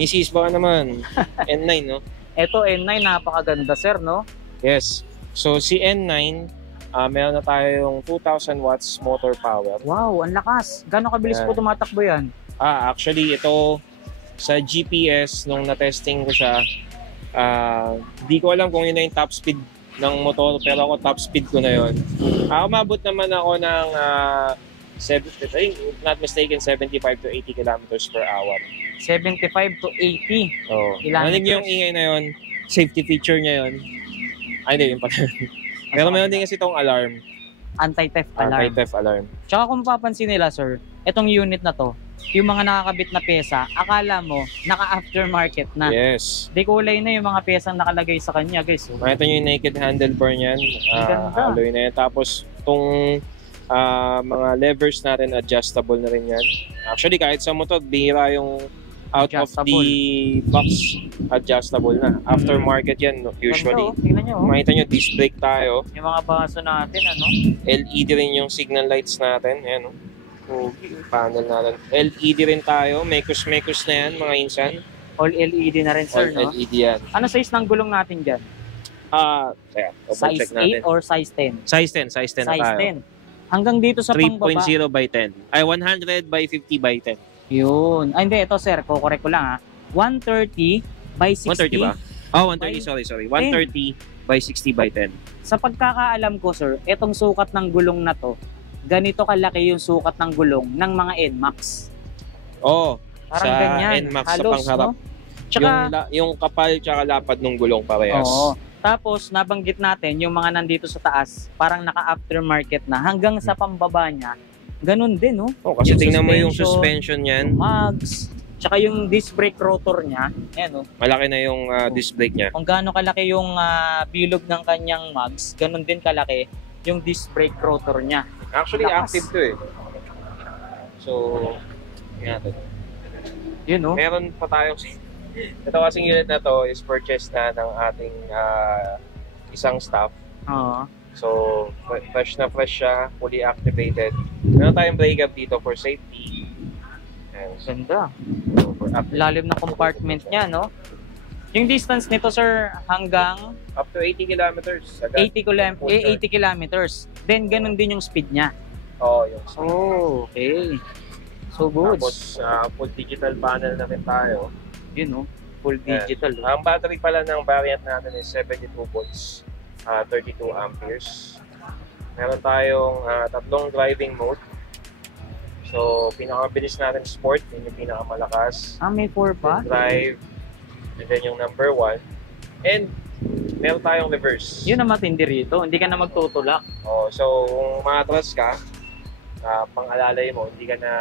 Mrs. baka naman. N9, no? Ito, N9, napakaganda, sir, no? Yes. So, si N9, meron na tayong 2,000 watts motor power. Wow, ang lakas. Gano'ng kabilis Yeah. po tumatakbo yan? Actually, ito, sa GPS, nung na-testing ko siya, di ko alam kung yun na yung top speed ng motor, pero ako top speed ko na yun. Umabot naman ako ng, if not mistaken, 75 to 80 kilometers per hour. 75 to 80. Oh. Kilometers. Narinig yung ingay na yun, safety feature niya yun. Ay, hindi, yun pala. Pero meron din kasi itong alarm. Anti-theft alarm. Anti-theft alarm. Tsaka kung mapapansin nila, sir, itong unit na to, yung mga nakakabit na pyesa, akala mo, naka-aftermarket na. Yes. Di kulay na yung mga pyesang nakalagay sa kanya, guys. Makita nyo yung naked handlebar niyan. Ganda. Alloy na yan. Tapos, itong mga levers natin, adjustable na rin yan. Actually, kahit sa motor, bihira yung out of the box adjustable na. Aftermarket yan, usually. Ganda, oh. Tingnan nyo, oh. Makita nyo, disc brake tayo. Yung mga baso natin, ano? LED rin yung signal lights natin. Ayan, oh. Yung panel natin. LED rin tayo. Mekos na yan, mga insan. All LED na rin, sir, All no? LED yan. Ano size ng gulong natin dyan? Kaya, Size 8 or size 10? Size 10. Size 10 na Size tayo. 10. Hanggang dito sa pangbaba. 3.0 by 10. Ay, 100 by 50 by 10. Yun. Ay, hindi. Ito, sir. Kukorek ko lang, ha. 130 by 60. 130 ba? Oh, 130. Sorry. 130 by 60 by 10. Sa pagkakaalam ko, sir, itong sukat ng gulong na to, ganito kalaki yung sukat ng gulong ng mga NMAX. Oh, Parang sa ganyan. NMAX, Halos, sa pangharap. no? Tsaka, Yung kapal tsaka lapad ng gulong parehas. oo. Tapos, nabanggit natin, yung mga nandito sa taas, parang naka-aftermarket na. Hanggang sa pambaba niya, ganun din, no? Oh, kasi Yung tingnan mo yung suspension, suspension niyan. Mags, tsaka yung disc brake rotor niya, ayan, no? Malaki na yung disc brake niya. Kung gaano kalaki yung bilog ng kanyang mags, ganun din kalaki yung disc brake rotor niya. Actually, Lakas. active to eh. So, yan. Yun, no? Meron pa tayong Ito kasing unit na to is purchased na ng ating isang staff. Oo. So, fresh na fresh siya, fully activated. Meron tayong breakup dito for safety. And so, Ganda. for Lalim na compartment niya, no? Yung distance nito, sir, hanggang up to 80 kilometers. 80 kilometers. Then, ganun din yung speed niya. Oo, yung Oh, okay. So good. Tapos, full digital panel na rin tayo. Yun, no? Full digital. Ang battery pala ng variant natin is 72 volts, 32 amperes. Meron tayong tatlong driving mode. So, pinakamabilis natin sport, yun yung pinakamalakas. May 4 pa? Then drive, and then yung number 1. And meron tayong reverse. Yun ang matindi rito. Hindi ka na magtutulak. Oh, so, kung maatras ka, pang-alalay mo, hindi ka na...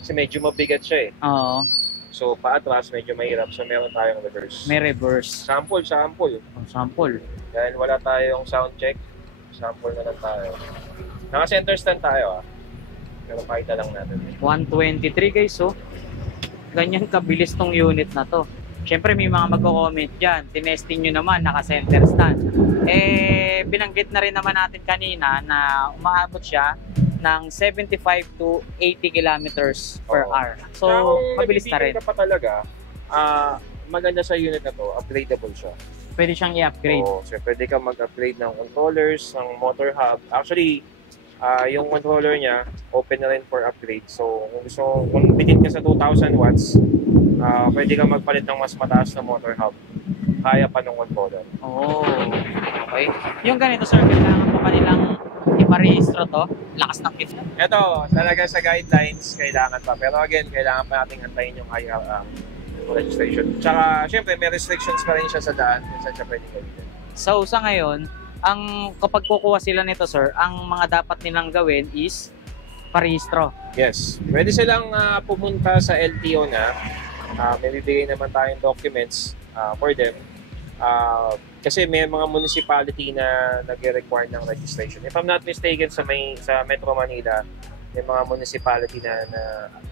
Kasi medyo mabigat siya eh. Oo. So, paatras, medyo mahirap. So, meron tayong reverse. May reverse. Sample. Sample. Dahil wala tayong sound check, sample na lang tayo. Naka-center stand tayo Pero pakita lang natin. 123 guys, so. Ganyan kabilis tong unit na to. Siyempre may mga magko-comment dyan. Tinesting nyo naman, naka-center stand. Binanggit na rin naman natin kanina na umaabot siya ng 75 to 80 kilometers per hour. So, mabilis na rin. Kung ka pa talaga, maganda sa unit na to, upgradable siya. Pwede siyang i-upgrade. So pwede ka mag-upgrade ng controllers, ng motor hub. Actually, yung controller niya, open na rin for upgrade. So, kung bitin ka sa 2,000 watts, pwede ka magpalit ng mas mataas na motor hub. Kaya pa ng controller. Oh, okay. Yung ganito, sir, kailangan pa kanilang iparehistro to. Lakas ng kit. Ito, talaga sa guidelines, kailangan pa. Pero again, kailangan pa natin antayin yung IRR registration. Tsaka, syempre, may restrictions pa rin siya sa daan kung saan siya pwede gawin. So, sa ngayon, kapag kukuha sila nito, sir, ang mga dapat nilang gawin is parehistro. Yes. Pwede silang pumunta sa LTO na. May bibigay naman tayong documents for them. Kasi may mga municipality na nag-require ng registration. If I'm not mistaken, sa Metro Manila, may mga municipality na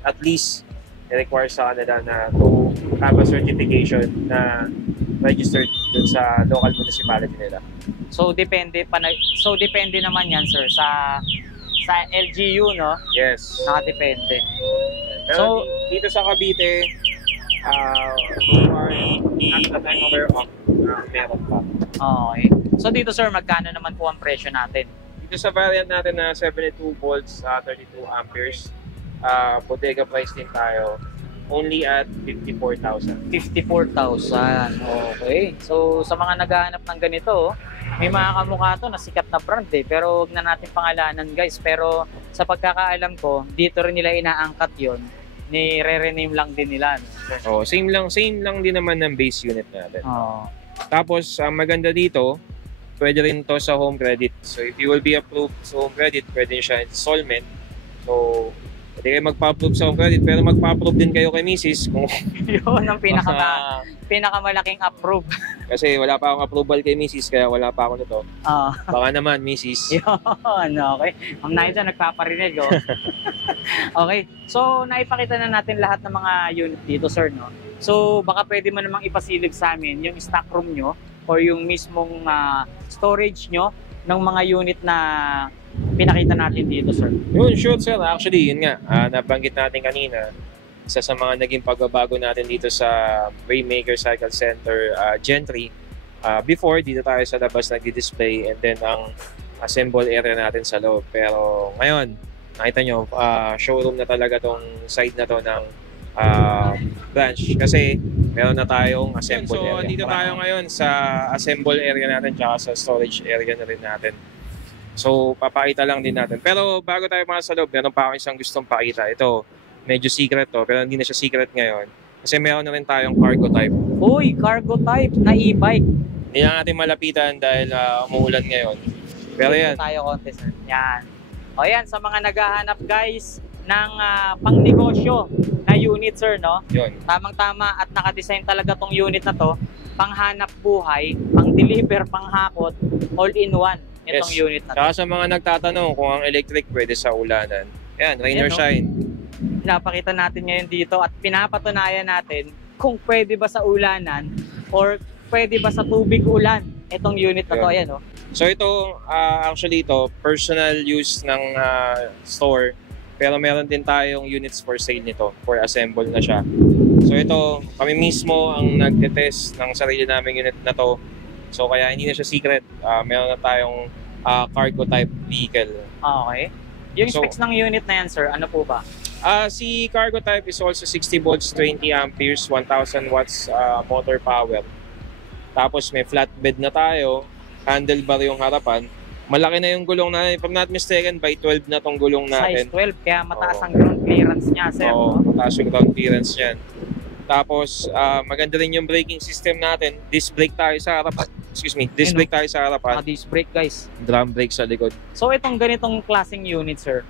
at least require sa kanila na to have a certification na registered dun sa local municipality nila. So depende naman yan, sir, sa LGU, no? Yes. Nakadepende. So, dito sa Cavite, we are at the time aware of meron pa. Okay. So dito, sir, magkano naman po ang presyo natin? Dito sa variant natin na 72 volts, 32 amperes, bodega price din tayo, only at 54,000. 54,000. Okay. So sa mga naghahanap ng ganito, may mga kamukha to na sikat na brand pero wag na natin pangalanan, guys. Pero sa pagkakaalam ko, dito rin nila inaangkat yon. Ni-rename lang din nila. No? Same lang din naman ng base unit natin. Tapos, ang maganda dito, pwede rin to sa home credit. So, if you will be approved sa home credit, pwede siya installment. So, pwede kayo magpa-approve sa home credit, pero magpa-approve din kayo kay Mrs. Kung yun ang pinakamalaking approve. Kasi wala pa akong approval kay Mrs. Kaya wala pa ako nito. Baka naman, Mrs. Yun, okay. Ma'am Naida, nagpaparinig, oh. Okay. So, naipakita na natin lahat ng mga unit dito, sir, no? So, baka pwede mo namang ipasilip sa amin yung stock room nyo or yung mismong storage nyo ng mga unit na pinakita natin dito, sir. Yun, sure, sir. Actually, yun nga. Nabanggit natin kanina, isa sa mga naging pagbabago natin dito sa Waymaker Cycle Center Gentry. Before, dito tayo sa labas nag-display and then ang assemble area natin sa loob. Pero ngayon, nakita nyo, showroom na talaga tong side na to ng branch kasi meron na tayong assemble area. So, dito tayo ngayon sa assemble area natin tsaka sa storage area na rin natin. So, papakita lang din natin. Pero bago tayo mga sa loob, meron pa ako isang gustong pakita. Ito, medyo secret to, pero hindi na siya secret ngayon. Kasi meron na rin tayong cargo type. Uy, cargo type na e-bike. Hindi na natin malapitan dahil umuulan ngayon. Pero yan. Tayo konti, sir. Yan. O yan, sa mga naghahanap, guys, ng pang-negosyo na unit, sir, no? Yun. Tamang-tama at nakadesign talaga tong unit na to. Panghanap buhay, pang-deliver, panghakot, all-in-one. Itong unit na to. Saka sa mga nagtatanong kung ang electric pwede sa ulanan. Yan, rain or shine. Pinapakita natin ngayon dito at pinapatunayan natin kung pwede ba sa ulanan or pwede ba sa tubig ulan itong unit na to. Ayan, oh. So ito, actually ito, personal use ng store. Pero meron din tayong units for sale nito, for assemble na siya. So ito, kami mismo ang nagte-test ng sarili naming unit na to. So kaya hindi na siya secret. Meron na tayong cargo type vehicle. Okay. Yung So, specs ng unit na yan, sir, ano po ba? Si cargo type is also 60 volts, 20 amperes, 1000 watts motor power. Tapos may flatbed na tayo, handlebar yung harapan. Malaki na yung gulong na, if I'm not mistaken, by 12 na tong gulong natin. Size 12, kaya mataas Oo. ang ground clearance niya, sir. Oo, no? mataas yung ground clearance yan. Tapos, maganda rin yung braking system natin. Disc brake tayo sa harapan. Excuse me, disc Ayun, brake tayo sa harapan. Mga disc brake, guys. Drum brake sa likod. So itong ganitong klaseng unit, sir,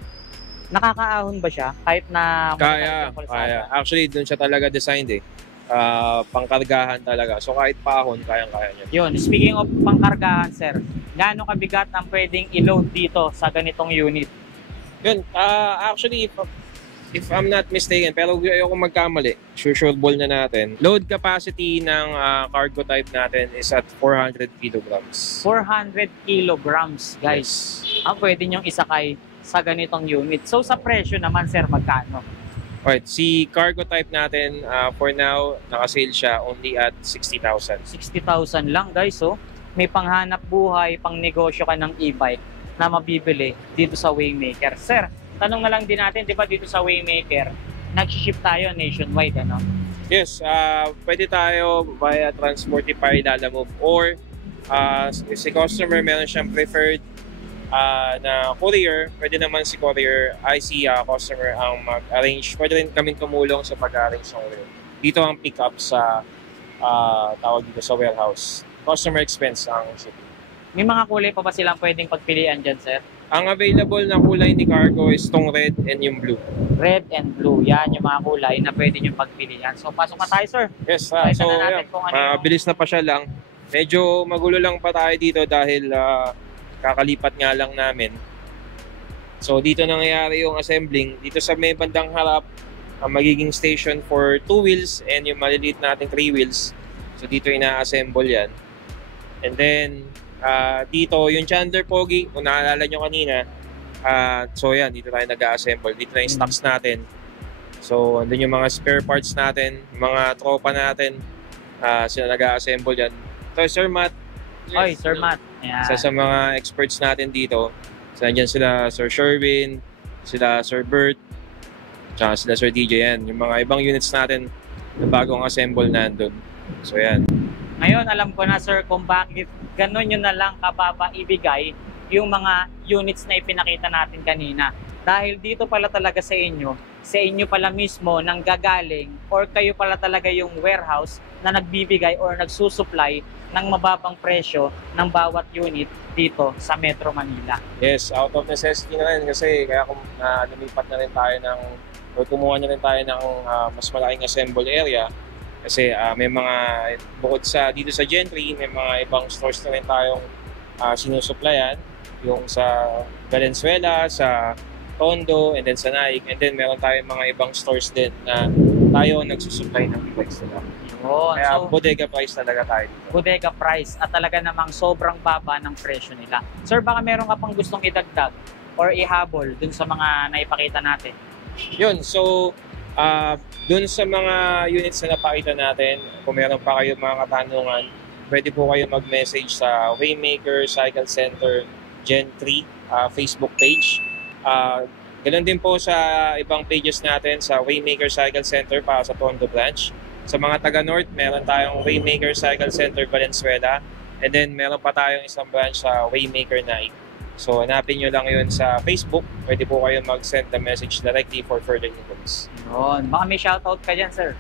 nakakaahon ba siya kahit na Kaya, matagal yung kaya. Actually, dun siya talaga designed eh. Pangkargahan talaga. So kahit pahon, kayang-kaya niya. Yun, speaking of pangkargahan, sir, gaano kabigat ang pwedeng i-load dito sa ganitong unit? Yun, actually, if I'm not mistaken, pero ayoko magkamali, sure ball na natin. Load capacity ng cargo type natin is at 400 kilograms. 400 kilograms, guys, ang pwede nyong isakay sa ganitong unit. So sa presyo naman, sir, magkano? Alright, si cargo type natin, for now, nakasale siya only at 60,000. 60,000 lang, guys. So may panghanap buhay, pang negosyo ka ng e-bike na mabibili dito sa Waymaker. Sir, tanong na lang din natin, di ba dito sa Waymaker, nag-ship tayo nationwide, ano? Yes, pwede tayo via Transportify, Lalamove, or si customer meron siyang preferred na courier, pwede naman si courier, customer ang mag-arrange. Pwede rin kaming tumulong sa pag-arrange ng courier. Dito ang pick up sa tawag dito sa warehouse. Customer expense ang shipping. May mga kulay pa ba silang pwedeng pagpilian dyan, sir? Ang available na kulay ni cargo is tong red and yung blue. Red and blue, yan yung mga kulay na pwede nyo pagpilian. So pasok na tayo, sir. Yes, Pakita so na natin yeah, kung ano yung- mabilis na pa siya lang. Medyo magulo lang pa tayo dito dahil kakalipat nga lang namin. So dito nangyayari yung assembling. Dito sa may bandang harap, ang magiging station for 2 wheels and yung maliliit nating 3 wheels. So dito ina-assemble yan. And then dito yung Chandler Pogi, kung naalala nyo kanina, so yan, dito tayo nag-assemble. Dito na yung stocks natin. So andun yung mga spare parts natin, mga tropa natin, sila nag-assemble yan. So Sir Matt, Oy, Sir Matt. Ayan. isa sa mga experts natin dito. So andyan sila Sir Sherwin, sila Sir Bert, tsaka sila Sir DJ yan. Yung mga ibang units natin na bagong assemble nandun. So yan. Ngayon, alam ko na, sir, kung bakit ganun yun na lang kababa ibigay yung mga units na ipinakita natin kanina. Dahil dito pala talaga sa inyo pala mismo nang gagaling or kayo pala talaga yung warehouse na nagbibigay or nagsusupply ng mababang presyo ng bawat unit dito sa Metro Manila. Yes, out of necessity na rin kasi kaya lumipat na rin tayo or kumuha na rin tayo ng mas malaking assemble area. Kasi may mga, bukod sa dito sa Gentry, may mga ibang stores na rin tayong sinusuplayan. Yung sa Valenzuela, sa Tondo, and then sa Naik. And then meron tayong mga ibang stores din na tayo nagsusupply ng e-bikes nila. Yun. Kaya So, bodega price talaga tayo dito. bodega price at talaga namang sobrang baba ng presyo nila. Sir, baka meron ka pang gustong idagdag or ihabol dun sa mga naipakita natin? Yun, so dun sa mga units na napakita natin, kung meron pa kayo mga katanungan, pwede po kayo mag-message sa Waymaker Cycle Center Gen 3 Facebook page. Ganun din po sa ibang pages natin sa Waymaker Cycle Center para sa Tondo branch. Sa mga taga-North, meron tayong Waymaker Cycle Center Valenzuela. And then meron pa tayong isang branch sa Waymaker Naik. So hanapin nyo lang yun sa Facebook. Pwede po kayo mag-send the message directly for further inquiries. Yun. Baka may shoutout ka dyan, sir.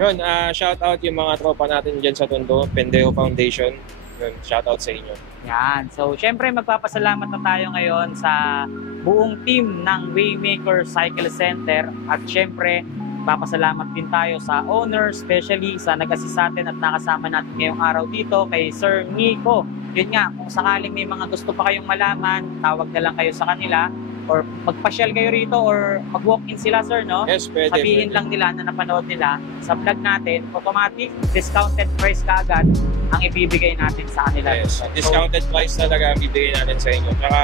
Yun, shout out yung mga tropa natin dyan sa Tondo, Pendejo Foundation. Yun, shout out sa inyo. Yan. So, syempre magpapasalamat na tayo ngayon sa buong team ng Waymaker Cycle Center at syempre papasalamat din tayo sa owner, especially sa nag-assist sa atin at nakasama natin ngayong araw dito kay Sir Nico. Yun nga, kung sakaling may mga gusto pa kayong malaman, tawag na lang kayo sa kanila or magpasyal kayo rito or mag-walk-in sila, sir, no? Yes, pwede. Sabihin lang nila na napanood nila sa vlog natin, automatic, discounted price kaagad ang ibibigay natin sa kanila. Yes, So, discounted price talaga ang bibigay natin sa inyo. Tsaka,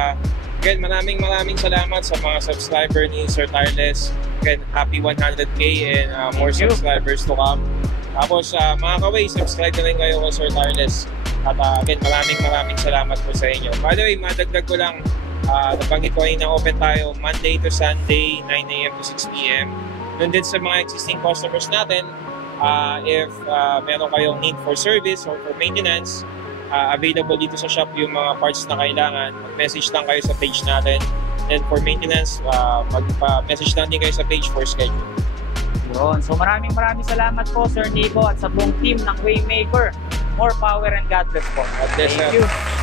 again, maraming salamat sa mga subscriber ni Sir Tireless. Again, happy 100K and more Thank you. subscribers to come. Tapos, mga kaway, subscribe na rin kayo kay Sir Tireless. At again, maraming salamat po sa inyo. By the way, madagdag ko lang, nabanggit ko na open tayo Monday to Sunday, 9 a.m. to 6 p.m. Doon din sa mga existing customers natin, if meron kayong need for service or for maintenance, available dito sa shop yung mga parts na kailangan. Mag-message lang kayo sa page natin. Then for maintenance, mag-message lang din kayo sa page for schedule. Yun. So maraming salamat po, Sir Nico, at sa buong team ng Waymaker. More power and God bless po. God bless, Thank sir. you.